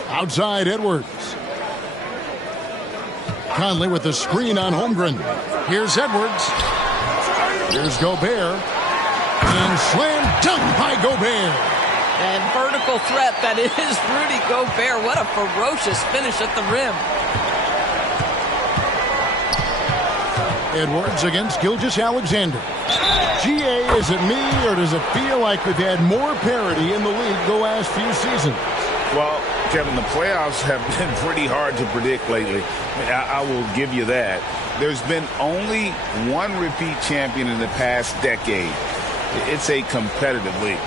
Outside Edwards. Conley with the screen on Holmgren. Here's Edwards. Here's Gobert. And slam dunk by Gobert. And vertical threat that is Rudy Gobert. What a ferocious finish at the rim. Edwards against Gilgeous-Alexander. GA, is it me or does it feel like we've had more parity in the league the last few seasons? Well, Kevin, the playoffs have been pretty hard to predict lately. I will give you that. There's been only one repeat champion in the past decade. It's a competitive league.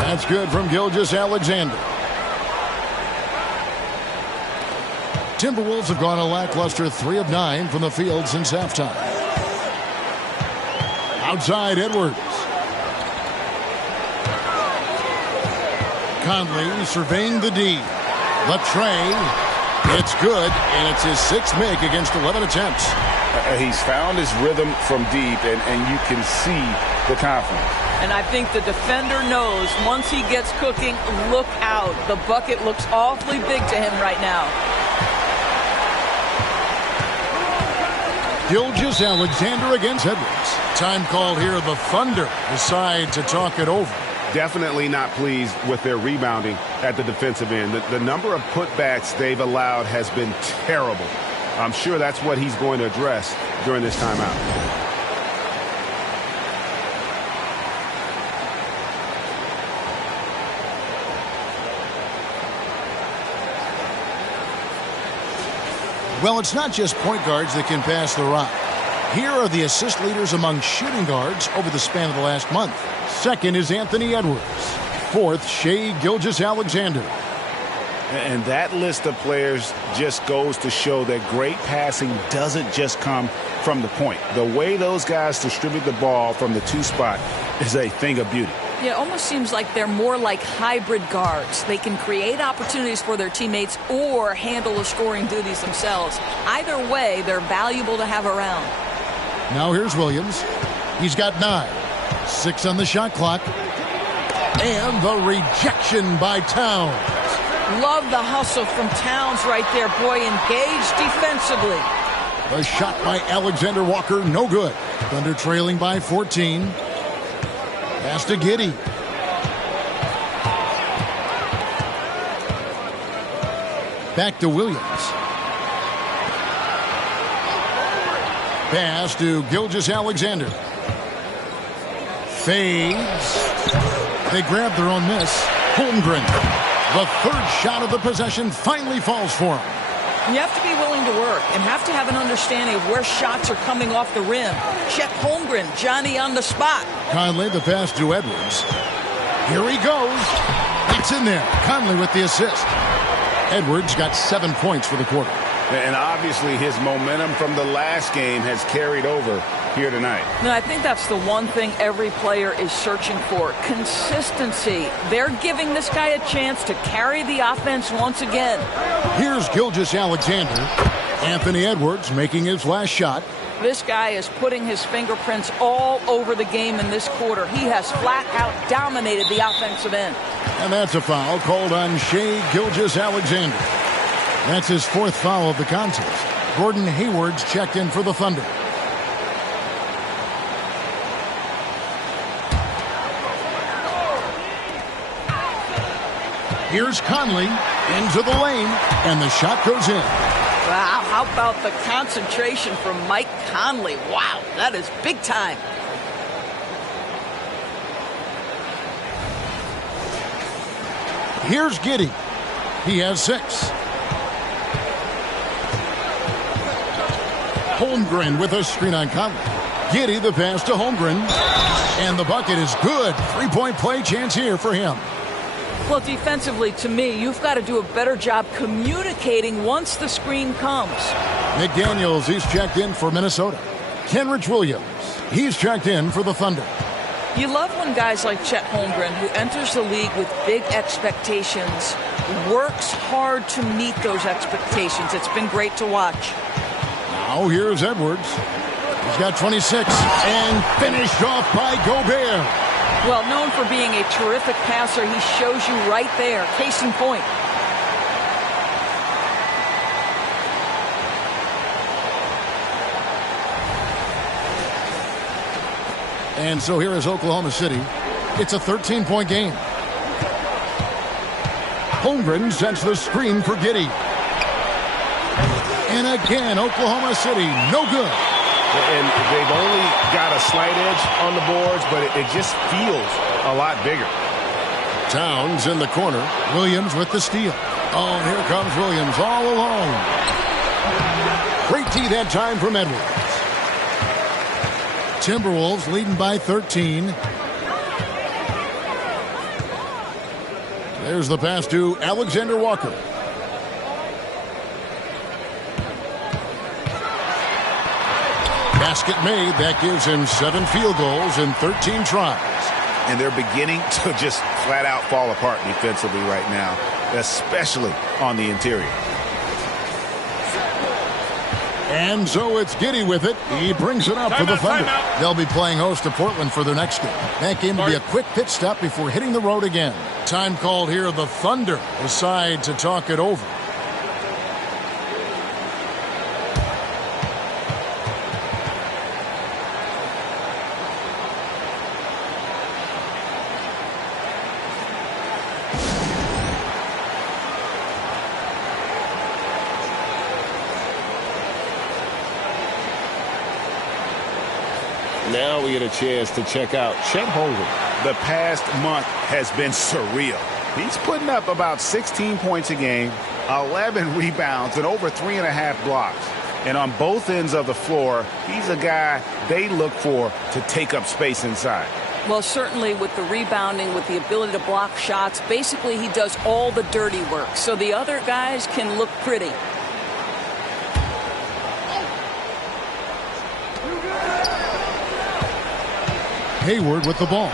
That's good from Gilgeous-Alexander. Timberwolves have gone a lackluster 3 of 9 from the field since halftime. Outside Edwards. Conley surveying the D. Latrey. It's good, and it's his 6th make against 11 attempts. He's found his rhythm from deep, and you can see the confidence. And I think the defender knows once he gets cooking, look out. The bucket looks awfully big to him right now. Gilgeous-Alexander against Edwards. Time called here. The Thunder decide to talk it over. Definitely not pleased with their rebounding at the defensive end. The number of putbacks they've allowed has been terrible. I'm sure that's what he's going to address during this timeout. Well, it's not just point guards that can pass the rock. Here are the assist leaders among shooting guards over the span of the last month. Second is Anthony Edwards. Fourth, Shai Gilgeous-Alexander. And that list of players just goes to show that great passing doesn't just come from the point. The way those guys distribute the ball from the 2 spot is a thing of beauty. Yeah, it almost seems like they're more like hybrid guards. They can create opportunities for their teammates or handle the scoring duties themselves. Either way, they're valuable to have around. Now here's Williams. He's got 9. 6 on the shot clock. And the rejection by Towns. Love the hustle from Towns right there. Boy, engaged defensively. The shot by Alexander Walker, no good. Thunder trailing by 14. Pass to Giddey. Back to Williams. Pass to Gilgeous-Alexander. Fades. They grab their own miss. Holmgren. The 3rd shot of the possession finally falls for him. You have to be willing to work and have to have an understanding of where shots are coming off the rim. Check Holmgren, Johnny on the spot. Conley, the pass to Edwards. Here he goes. It's in there. Conley with the assist. Edwards got 7 points for the quarter. And obviously his momentum from the last game has carried over here tonight. No, I think that's the one thing every player is searching for. Consistency. They're giving this guy a chance to carry the offense once again. Here's Gilgeous-Alexander. Anthony Edwards making his last shot. This guy is putting his fingerprints all over the game in this quarter. He has flat out dominated the offensive end. And that's a foul called on Shai Gilgeous-Alexander. That's his 4th foul of the contest. Gordon Hayward's checked in for the Thunder. Here's Conley into the lane, and the shot goes in. Wow, how about the concentration from Mike Conley? Wow, that is big time. Here's Giddey. He has 6. Holmgren with a screen on Conley. Giddey the pass to Holmgren. And the bucket is good. 3-point play chance here for him. Well, defensively, to me, you've got to do a better job communicating once the screen comes. McDaniels, he's checked in for Minnesota. Kenrich Williams, he's checked in for the Thunder. You love when guys like Chet Holmgren, who enters the league with big expectations, works hard to meet those expectations. It's been great to watch. Now here's Edwards. He's got 26 and finished off by Gobert. Well, known for being a terrific passer, he shows you right there. Case in point. And so here is Oklahoma City. It's a 13-point game. Holmgren sends the screen for Giddey. And again, Oklahoma City, no good. And they've only got a slight edge on the boards, but it just feels a lot bigger. Towns in the corner. Williams with the steal. Oh, here comes Williams all alone. Great tee that time from Edwards. Timberwolves leading by 13. There's the pass to Alexander Walker. Basket made. That gives him 7 field goals in 13 tries. And they're beginning to just flat out fall apart defensively right now, especially on the interior. And so it's Giddey with it. He brings it up for the Thunder. They'll be playing host to Portland for their next game. That game will be a quick pit stop before hitting the road again. Time called here. The Thunder decide to talk it over. Now we get a chance to check out Chet Holmgren. The past month has been surreal. He's putting up about 16 points a game, 11 rebounds, and over 3.5 blocks. And on both ends of the floor, he's a guy they look for to take up space inside. Well, certainly with the rebounding, with the ability to block shots, basically he does all the dirty work. So the other guys can look pretty. Hayward with the ball.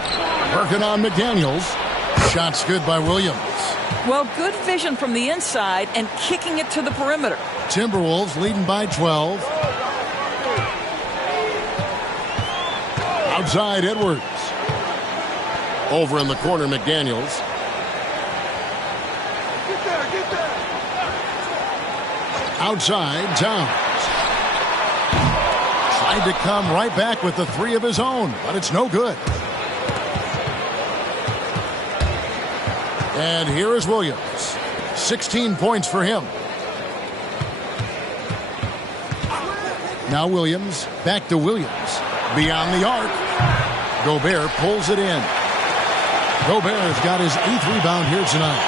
Working on McDaniels. Shot's good by Williams. Well, good vision from the inside and kicking it to the perimeter. Timberwolves leading by 12. Outside Edwards. Over in the corner, McDaniels. Outside, Towns. Tried to come right back with the 3 of his own, but it's no good. And here is Williams. 16 points for him. Now Williams, back to Williams. Beyond the arc. Gobert pulls it in. Gobert's got his 8th rebound here tonight.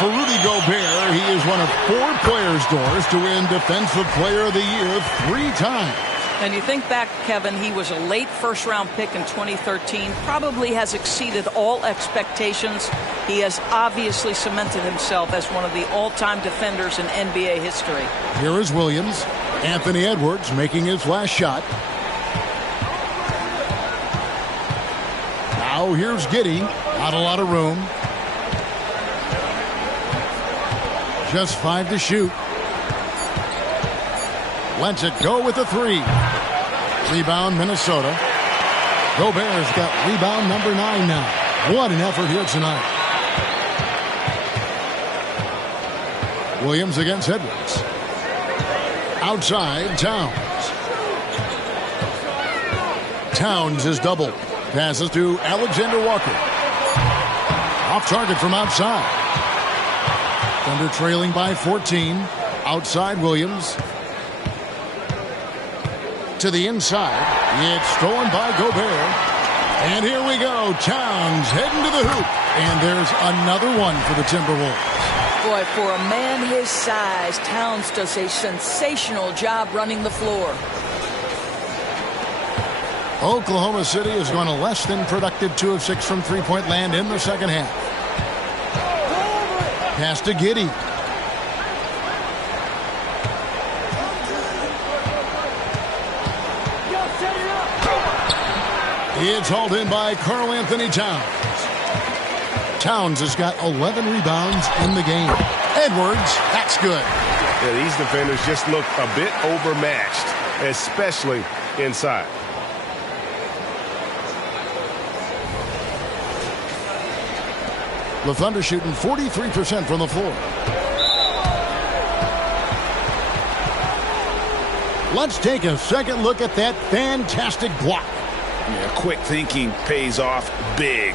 For Rudy Gobert, he is one of 4 players, Doris, to win Defensive Player of the Year 3 times. And you think back, Kevin, he was a late first-round pick in 2013, probably has exceeded all expectations. He has obviously cemented himself as one of the all-time defenders in NBA history. Here is Williams. Anthony Edwards making his last shot. Now here's Giddey. Not a lot of room. Just 5 to shoot. Lets it go with the 3. Rebound, Minnesota. Gobert's got rebound number 9 now. What an effort here tonight. Williams against Edwards. Outside, Towns. Towns is doubled. Passes to Alexander Walker. Off target from outside. Thunder trailing by 14. Outside Williams. To the inside. It's stolen by Gobert. And here we go. Towns heading to the hoop. And there's another one for the Timberwolves. Boy, for a man his size, Towns does a sensational job running the floor. Oklahoma City is going to less than productive 2 of 6 from three-point land in the second half. Pass to Giddey. It's hauled in by Karl Anthony Towns. Towns has got 11 rebounds in the game. Edwards, that's good. Yeah, these defenders just look a bit overmatched, especially inside. The Thunder shooting 43% from the floor. Let's take a second look at that fantastic block. Yeah, quick thinking pays off big.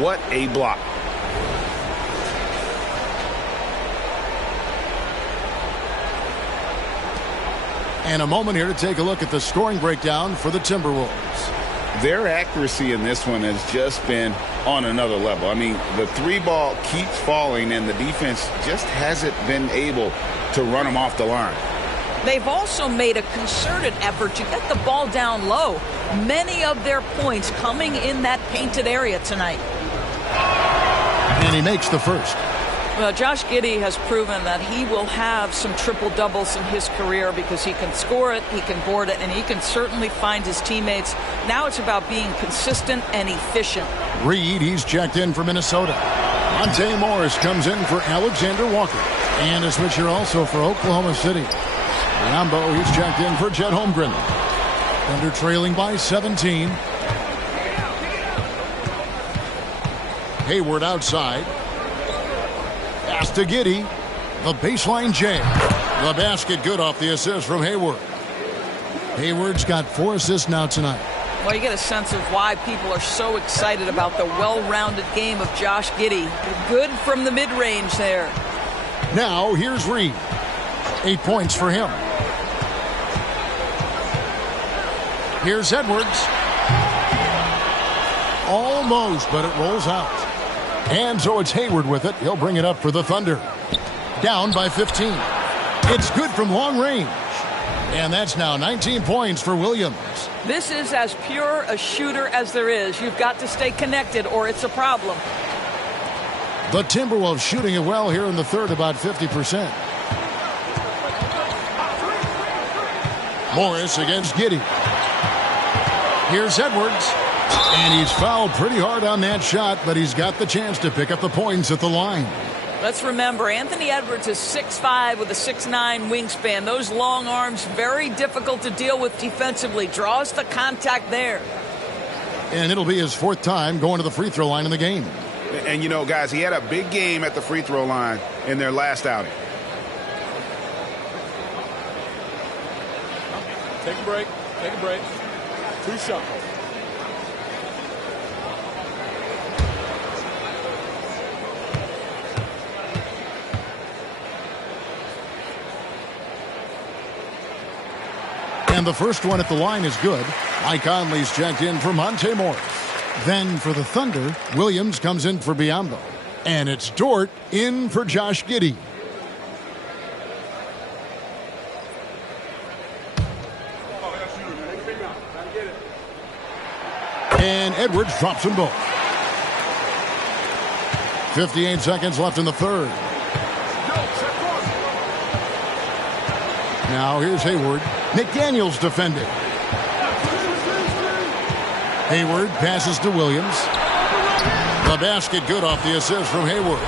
What a block. And a moment here to take a look at the scoring breakdown for the Timberwolves. Their accuracy in this one has just been on another level. I mean, the three ball keeps falling, and the defense just hasn't been able to run them off the line. They've also made a concerted effort to get the ball down low. Many of their points coming in that painted area tonight. And he makes the first. Well, Josh Giddey has proven that he will have some triple-doubles in his career because he can score it, he can board it, and he can certainly find his teammates. Now it's about being consistent and efficient. Reed, he's checked in for Minnesota. Monte Morris comes in for Alexander Walker. And a switcher also for Oklahoma City. Rambo, he's checked in for Chet Holmgren. Thunder trailing by 17. Hayward outside. Pass to Giddey. The baseline J. The basket good off the assist from Hayward. Hayward's got 4 assists now tonight. Well, you get a sense of why people are so excited about the well-rounded game of Josh Giddey. Good from the mid-range there. Now, here's Reed. 8 points for him. Here's Edwards. Almost, but it rolls out. And so it's Hayward with it. He'll bring it up for the Thunder. Down by 15. It's good from long range. And that's now 19 points for Williams. This is as pure a shooter as there is. You've got to stay connected or it's a problem. The Timberwolves shooting it well here in the third, about 50%. Morris against Giddey. Here's Edwards. And he's fouled pretty hard on that shot, but he's got the chance to pick up the points at the line. Let's remember, Anthony Edwards is 6'5" with a 6'9" wingspan. Those long arms, very difficult to deal with defensively. Draws the contact there. And it'll be his 4th time going to the free throw line in the game. And, you know, guys, he had a big game at the free throw line in their last outing. Take a break. Take a break. 2 shots. And the first one at the line is good. Mike Conley's checked in for Monte Morris. Then for the Thunder, Williams comes in for Biyombo. And it's Dort in for Josh Giddey. And Edwards drops them both. 58 seconds left in the third. Now here's Hayward. McDaniels defending. Hayward passes to Williams. The basket good off the assist from Hayward.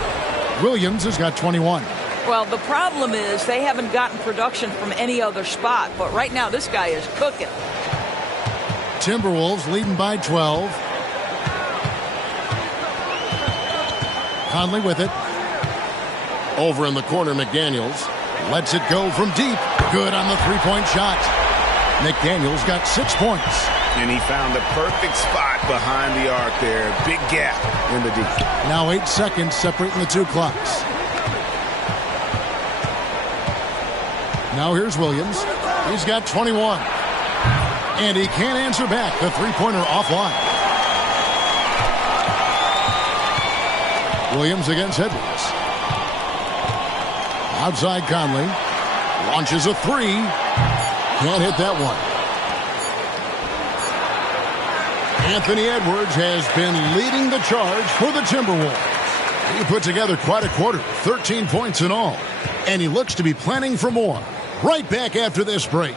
Williams has got 21. Well, the problem is they haven't gotten production from any other spot. But right now, this guy is cooking. Timberwolves leading by 12. Conley with it. Over in the corner, McDaniels. Lets it go from deep. Good on the three-point shot. McDaniels got 6 points. And he found the perfect spot behind the arc there. Big gap in the deep. Now 8 seconds separating the two clocks. Now here's Williams. He's got 21. And he can't answer back. The three-pointer offline. Williams against Edwards. Outside Conley. Launches a three. Can't hit that one. Anthony Edwards has been leading the charge for the Timberwolves. He put together quite a quarter, 13 points in all. And he looks to be planning for more. Right back after this break.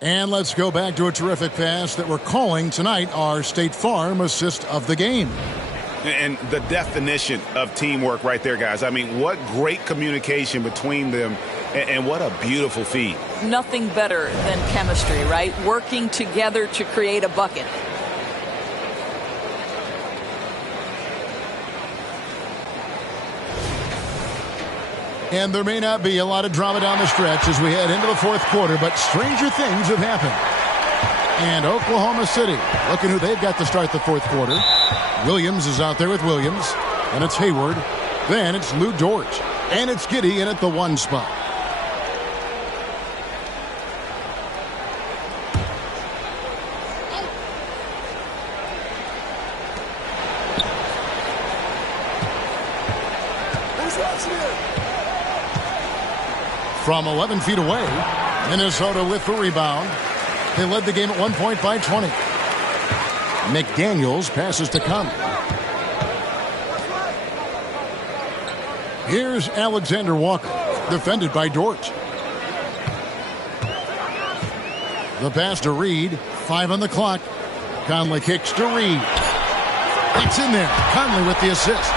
And let's go back to a terrific pass that we're calling tonight our State Farm assist of the game. And the definition of teamwork right there, guys. I mean, what great communication between them, and what a beautiful feed. Nothing better than chemistry, right? Working together to create a bucket. And there may not be a lot of drama down the stretch as we head into the fourth quarter, but stranger things have happened. And Oklahoma City, looking who they've got to start the fourth quarter. Williams is out there with Williams, and it's Hayward. Then it's Lou Dort, and it's Giddey in at the one spot. From 11 feet away, Minnesota with the rebound. They led the game at 1 point by 20. McDaniels passes to Conley. Here's Alexander Walker, defended by Dort. The pass to Reed, 5 on the clock. Conley kicks to Reed. It's in there. Conley with the assist.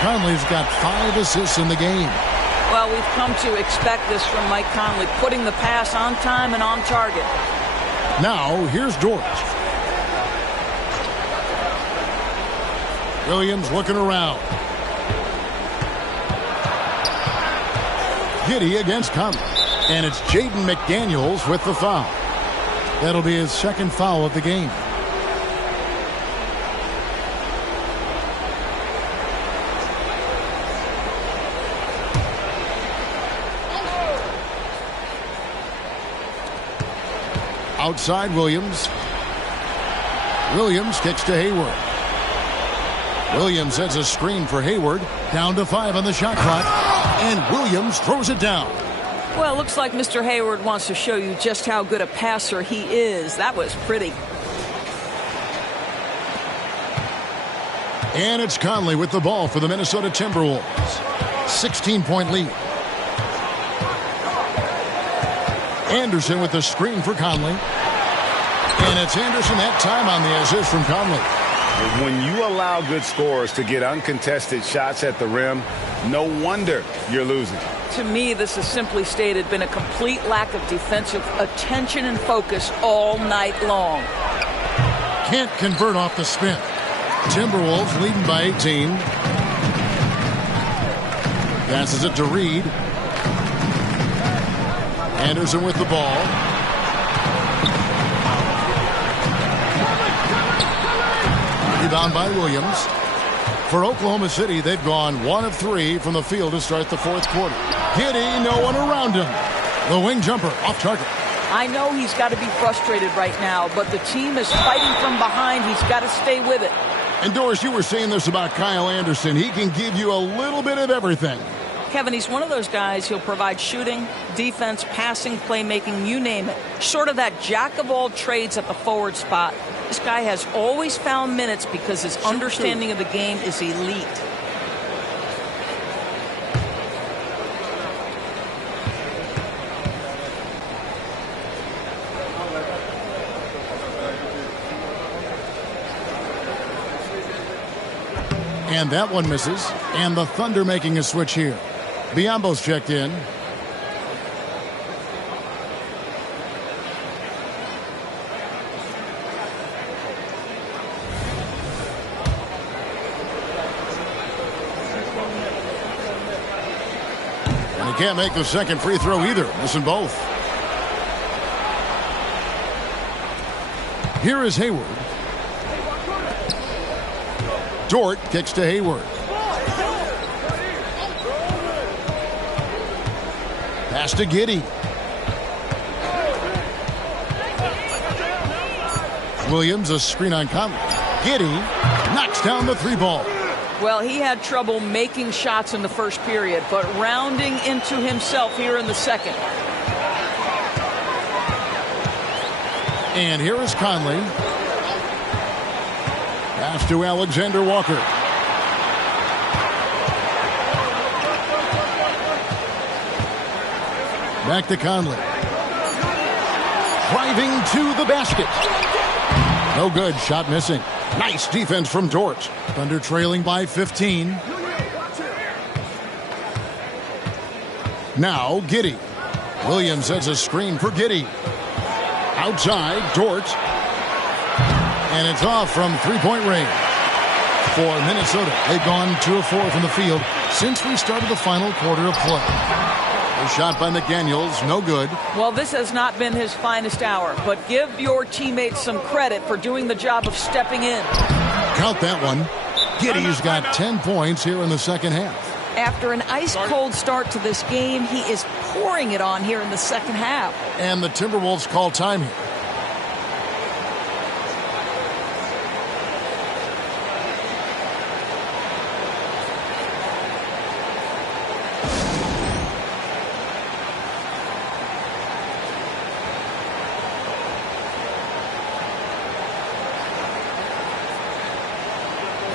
Conley's got 5 assists in the game. Well, we've come to expect this from Mike Conley, putting the pass on time and on target. Now, here's Dort. Williams looking around. Giddey against Conley. And it's Jaden McDaniels with the foul. That'll be his second foul of the game. Outside Williams. Williams kicks to Hayward. Williams sets a screen for Hayward. Down to 5 on the shot clock. And Williams throws it down. Well, it looks like Mr. Hayward wants to show you just how good a passer he is. That was pretty. And it's Conley with the ball for the Minnesota Timberwolves. 16-point lead. Anderson with the screen for Conley. And it's Anderson that time on the assist from Conley. When you allow good scorers to get uncontested shots at the rim, no wonder you're losing. To me, this has simply stated been a complete lack of defensive attention and focus all night long. Can't convert off the spin. Timberwolves leading by 18. Passes it to Reed. Anderson with the ball. Rebound by Williams. For Oklahoma City, they've gone 1 of 3 from the field to start the fourth quarter. Giddey, no one around him. The wing jumper off target. I know he's got to be frustrated right now, but the team is fighting from behind. He's got to stay with it. And Doris, you were saying this about Kyle Anderson. He can give you a little bit of everything. Kevin, he's one of those guys. He'll provide shooting, defense, passing, playmaking, you name it. Sort of that jack of all trades at the forward spot. This guy has always found minutes because his understanding of the game is elite. And that one misses. And the Thunder making a switch here. Biyombo's checked in. And he can't make the second free throw either. Missing both. Here is Hayward. Dort kicks to Hayward. Pass to Giddey. Williams, a screen on Conley. Giddey knocks down the three ball. Well, he had trouble making shots in the first period, but rounding into himself here in the second. And here is Conley. Pass to Alexander Walker. Back to Conley. Driving to the basket. No good. Shot missing. Nice defense from Dort. Thunder trailing by 15. Now Giddey. Williams sets a screen for Giddey. Outside, Dort. And it's off from three-point range. For Minnesota, they've gone 2 of 4 from the field since we started the final quarter of play. A shot by McDaniels, no good. Well, this has not been his finest hour, but give your teammates some credit for doing the job of stepping in. Count that one. Giddey's got 10 points here in the second half. After an ice-cold start to this game, he is pouring it on here in the second half. And the Timberwolves call time here.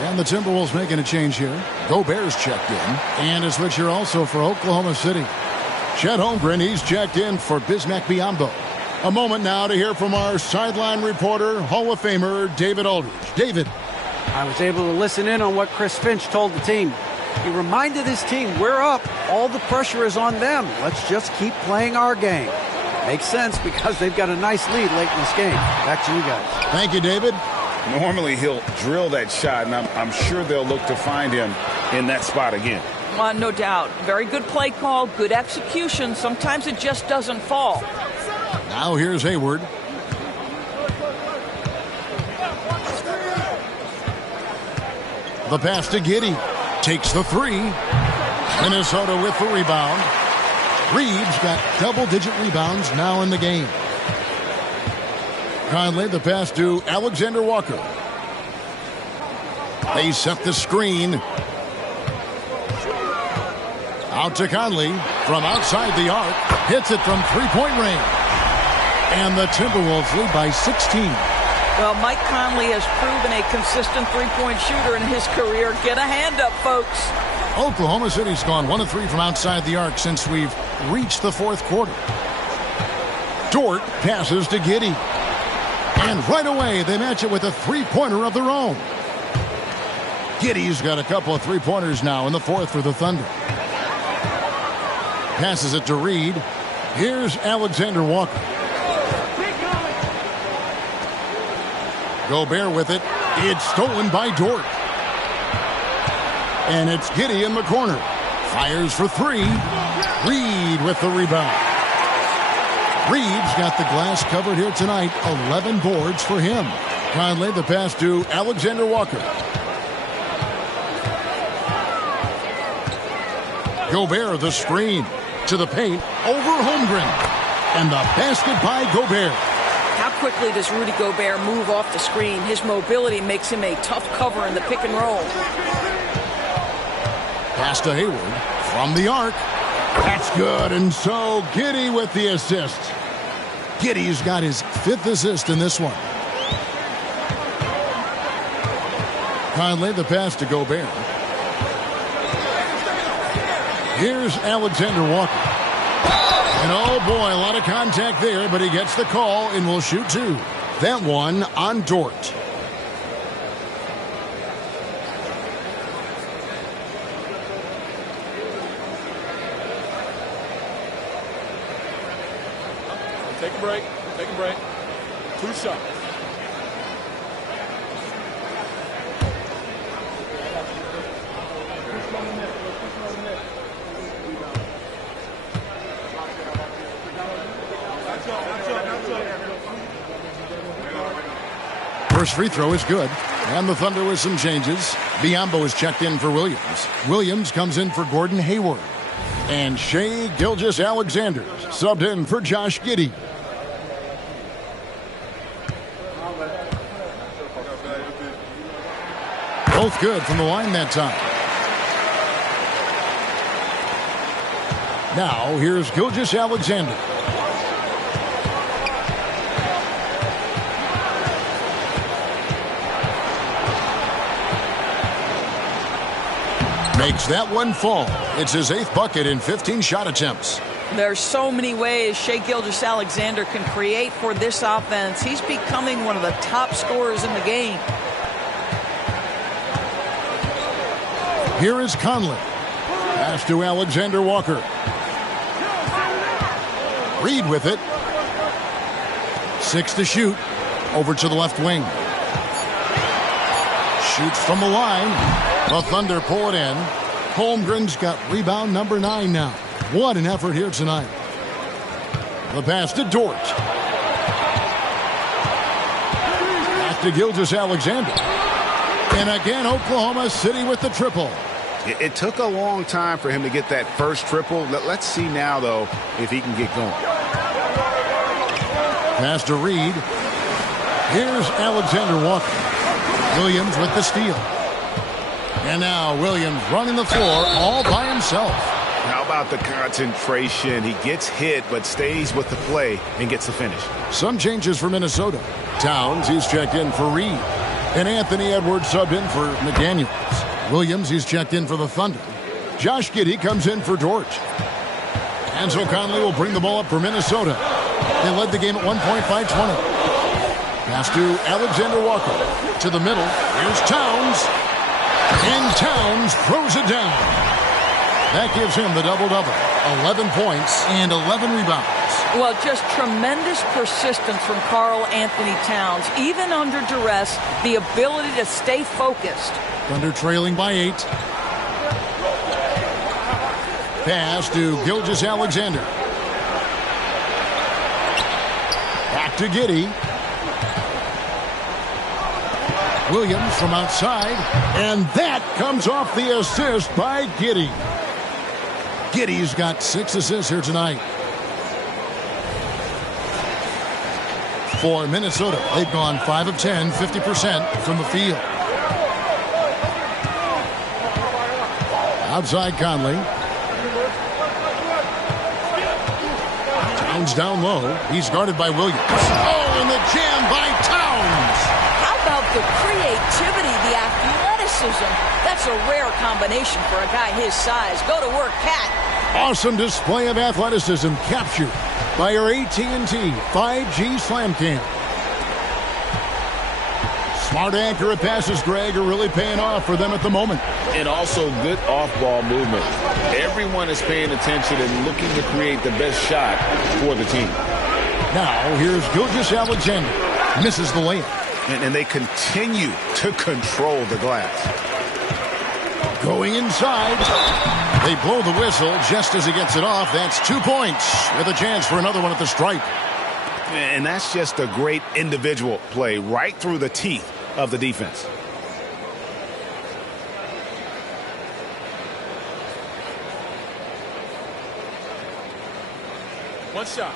And the Timberwolves making a change here. Gobert's checked in. And a switch here also for Oklahoma City. Chet Holmgren, he's checked in for Bismack Biyombo. A moment now to hear from our sideline reporter, Hall of Famer David Aldridge. David. I was able to listen in on what Chris Finch told the team. He reminded his team, we're up. All the pressure is on them. Let's just keep playing our game. Makes sense because they've got a nice lead late in this game. Back to you guys. Thank you, David. Normally he'll drill that shot, and I'm sure they'll look to find him in that spot again. No doubt. Very good play call, good execution. Sometimes it just doesn't fall. Now here's Hayward. The pass to Giddey. Takes the three. Minnesota with the rebound. Reeves got double-digit rebounds now in the game. Conley, the pass to Alexander Walker. They set the screen. Out to Conley from outside the arc. Hits it from three-point range. And the Timberwolves lead by 16. Well, Mike Conley has proven a consistent three-point shooter in his career. Get a hand up, folks. Oklahoma City's gone 1 of 3 from outside the arc since we've reached the fourth quarter. Dort passes to Giddey. And right away, they match it with a three-pointer of their own. Giddey's got a couple of three-pointers now in the fourth for the Thunder. Passes it to Reed. Here's Alexander Walker. Gobert with it. It's stolen by Dort. And it's Giddey in the corner. Fires for three. Reed with the rebound. Reed's got the glass covered here tonight. 11 boards for him. Conley, the pass to Alexander Walker. Gobert, the screen. To the paint. Over Holmgren. And the basket by Gobert. How quickly does Rudy Gobert move off the screen? His mobility makes him a tough cover in the pick and roll. Pass to Hayward from the arc. That's good. And so Giddey with the assist. Giddey's got his 5th assist in this one. Conley, the pass to Gobert. Here's Alexander Walker. And oh boy, a lot of contact there, but he gets the call and will shoot 2. That one on Dort. Take a break. Take a break. 2 shots. First free throw is good. And the Thunder with some changes. Biyombo is checked in for Williams. Williams comes in for Gordon Hayward. And Shai Gilgeous-Alexander subbed in for Josh Giddey. Both good from the line that time. Now here's Gilgeous-Alexander. Makes that one fall. It's his 8th bucket in 15 shot attempts. There's so many ways Shai Gilgeous-Alexander can create for this offense. He's becoming one of the top scorers in the game. Here is Conley. Pass to Alexander Walker. Reed with it. 6 to shoot. Over to the left wing. Shoots from the line. The Thunder pull it in. Holmgren's got rebound number 9 now. What an effort here tonight. The pass to Dort. Back to Gilgeous-Alexander. And again, Oklahoma City with the triple. It took a long time for him to get that first triple. Let's see now, though, if he can get going. Pass to Reed. Here's Alexander Walker. Williams with the steal. And now Williams running the floor all by himself. How about the concentration? He gets hit but stays with the play and gets the finish. Some changes for Minnesota. Towns, he's checked in for Reed. And Anthony Edwards subbed in for McDaniels. Williams, he's checked in for the Thunder. Josh Giddey comes in for Dort. And so Conley will bring the ball up for Minnesota. They led the game at 1 point, 5-20. Pass to Alexander Walker. To the middle. Here's Towns. And Towns throws it down. That gives him the double-double. 11 points and 11 rebounds. Well, just tremendous persistence from Karl Anthony Towns. Even under duress, the ability to stay focused. Thunder trailing by 8. Pass to Gilgeous-Alexander. Back to Giddey. Williams from outside. And that comes off the assist by Giddey. Giddey's got 6 assists here tonight. For Minnesota, they've gone 5 of 10, 50% from the field. Outside Conley. Towns down low. He's guarded by Williams. Oh, and the jam by Towns. How about the creativity, the athleticism? That's a rare combination for a guy his size. Go to work, Cat. Awesome display of athleticism captured by our AT&T 5G Slam Cam. Smart, accurate passes, Greg, are really paying off for them at the moment. And also good off-ball movement. Everyone is paying attention and looking to create the best shot for the team. Now, here's Gilgeous-Alexander. Misses the layup. And they continue to control the glass. Going inside. They blow the whistle just as he gets it off. That's 2 points with a chance for another one at the stripe. And that's just a great individual play right through the teeth of the defense. One shot.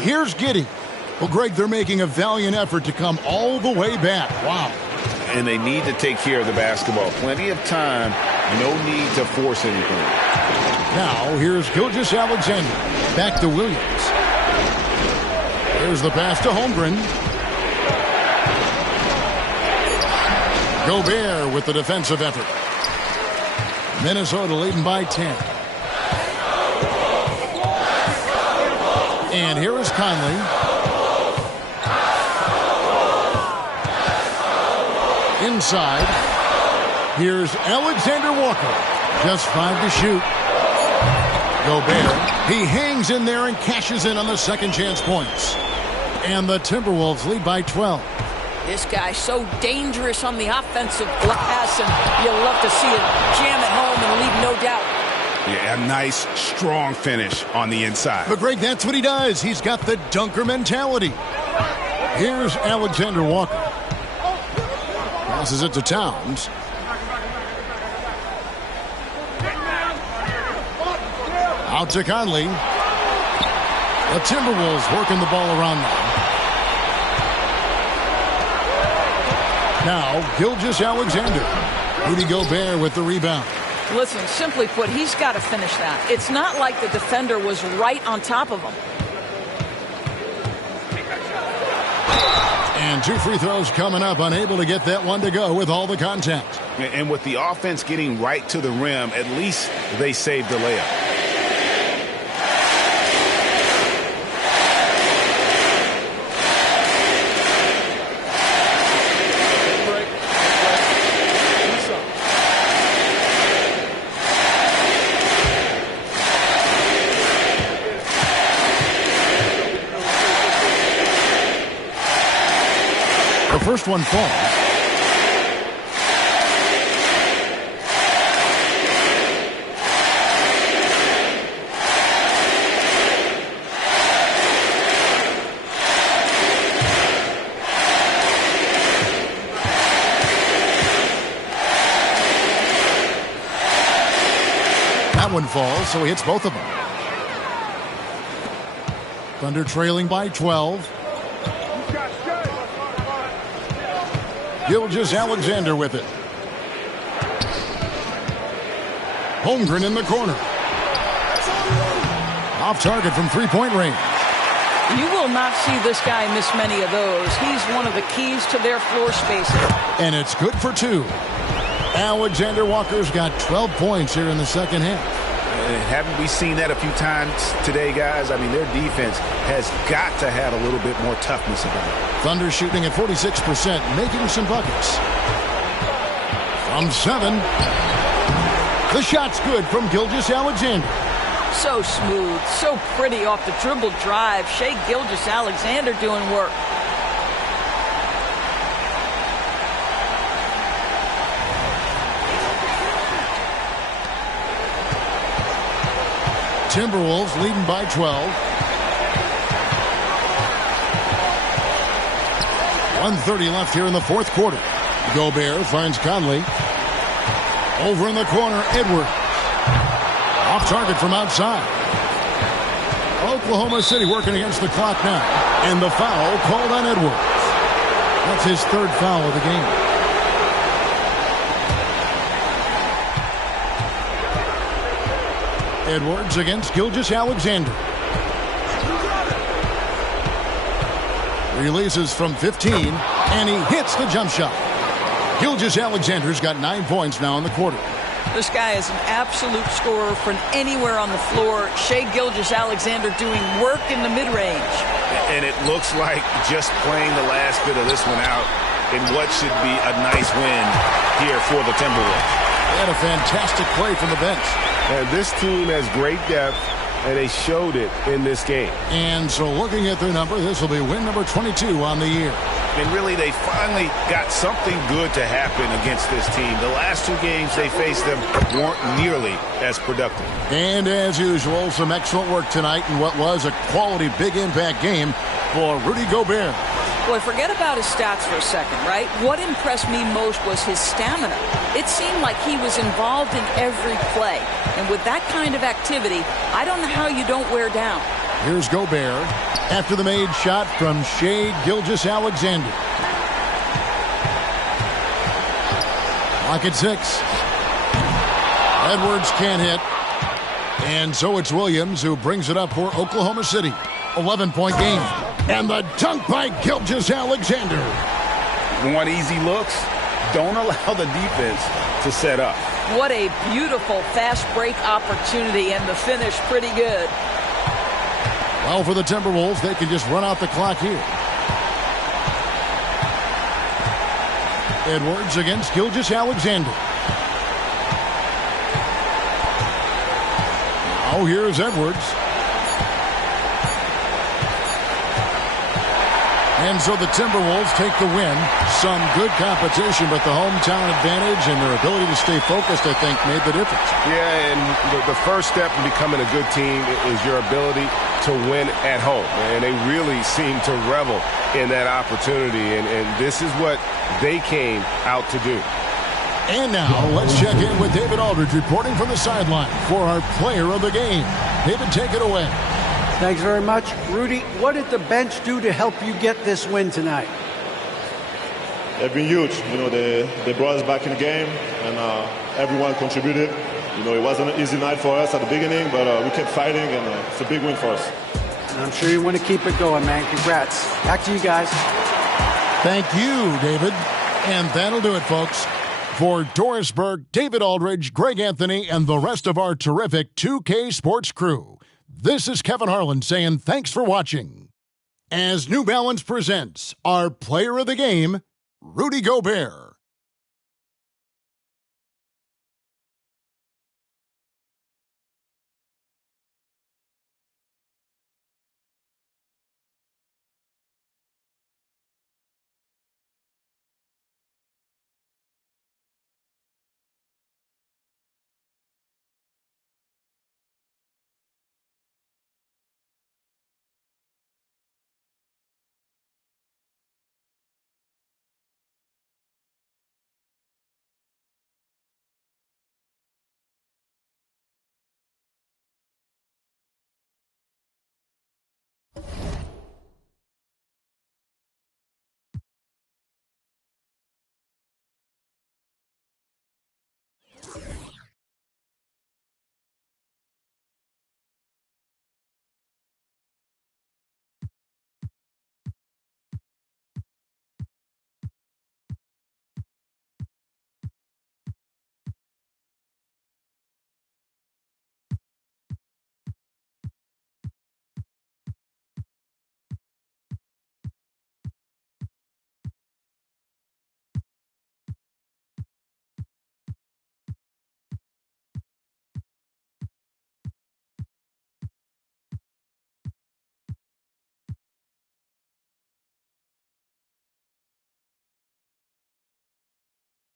Here's Giddey. Well, Greg, they're making a valiant effort to come all the way back. Wow. And they need to take care of the basketball. Plenty of time. No need to force anything. Now, here's Gilgeous-Alexander. Back to Williams. Here's the pass to Holmgren. Gobert with the defensive effort. Minnesota leading by 10. And here is Conley. Inside. Here's Alexander Walker. Just 5 to shoot. Gobert. He hangs in there and cashes in on the second chance points. And the Timberwolves lead by 12. This guy so dangerous on the offensive glass, and you'll love to see it jam it home and leave no doubt. Yeah, a nice, strong finish on the inside. But, Greg, that's what he does. He's got the dunker mentality. Here's Alexander Walker. Passes it to Towns. Out to Conley. The Timberwolves working the ball around now. Now, Gilgeous-Alexander. Rudy Gobert with the rebound. Listen, simply put, he's got to finish that. It's not like the defender was right on top of him. And 2 free throws coming up, unable to get that one to go with all the contact. And with the offense getting right to the rim, at least they saved the layup. The first one falls. That one falls, so he hits both of them. Thunder trailing by 12. Gilgeous-Alexander with it. Holmgren in the corner. Off target from three-point range. You will not see this guy miss many of those. He's one of the keys to their floor spacing. And it's good for 2. Alexander Walker's got 12 points here in the second half. Haven't we seen that a few times today, guys? I mean, their defense has got to have a little bit more toughness about it. Thunder shooting at 46%, making some buckets. From 7. The shot's good from Gilgeous-Alexander. So smooth, so pretty off the dribble drive. Shai Gilgeous-Alexander doing work. Timberwolves leading by 12. 1:30 left here in the fourth quarter. Gobert finds Conley. Over in the corner, Edwards. Off target from outside. Oklahoma City working against the clock now. And the foul called on Edwards. That's his 3rd foul of the game. Edwards against Gilgeous-Alexander. Releases from 15, and he hits the jump shot. Gilgeous-Alexander's got 9 points now in the quarter. This guy is an absolute scorer from anywhere on the floor. Shai Gilgeous-Alexander doing work in the mid-range. And it looks like just playing the last bit of this one out in what should be a nice win here for the Timberwolves. They had a fantastic play from the bench. And this team has great depth, and they showed it in this game. And so looking at their number, this will be win number 22 on the year. And really, they finally got something good to happen against this team. The last 2 games they faced them weren't nearly as productive. And as usual, some excellent work tonight in what was a quality big impact game for Rudy Gobert. Boy, forget about his stats for a second, right? What impressed me most was his stamina. It seemed like he was involved in every play. And with that kind of activity, I don't know how you don't wear down. Here's Gobert after the made shot from Shai Gilgeous-Alexander. Clock at 6. Edwards can't hit. And so it's Williams who brings it up for Oklahoma City. 11-point game. And the dunk by Gilgeous-Alexander. Want easy looks? Don't allow the defense to set up. What a beautiful fast break opportunity, and the finish pretty good. Well, for the Timberwolves, they can just run out the clock here. Edwards against Gilgeous-Alexander. Now here's Edwards. And so the Timberwolves take the win. Some good competition, but the hometown advantage and their ability to stay focused, I think, made the difference. Yeah, and the first step in becoming a good team is your ability to win at home. And they really seem to revel in that opportunity, and this is what they came out to do. And now let's check in with David Aldridge reporting from the sideline for our player of the game. David, take it away. Thanks very much. Rudy, what did the bench do to help you get this win tonight? They've been huge. They brought us back in the game, and everyone contributed. It wasn't an easy night for us at the beginning, but we kept fighting, and it's a big win for us. And I'm sure you want to keep it going, man. Congrats. Back to you guys. Thank you, David. And that'll do it, folks. For Doris Burke, David Aldridge, Greg Anthony, and the rest of our terrific 2K Sports crew, this is Kevin Harlan saying thanks for watching. As New Balance presents our player of the game, Rudy Gobert.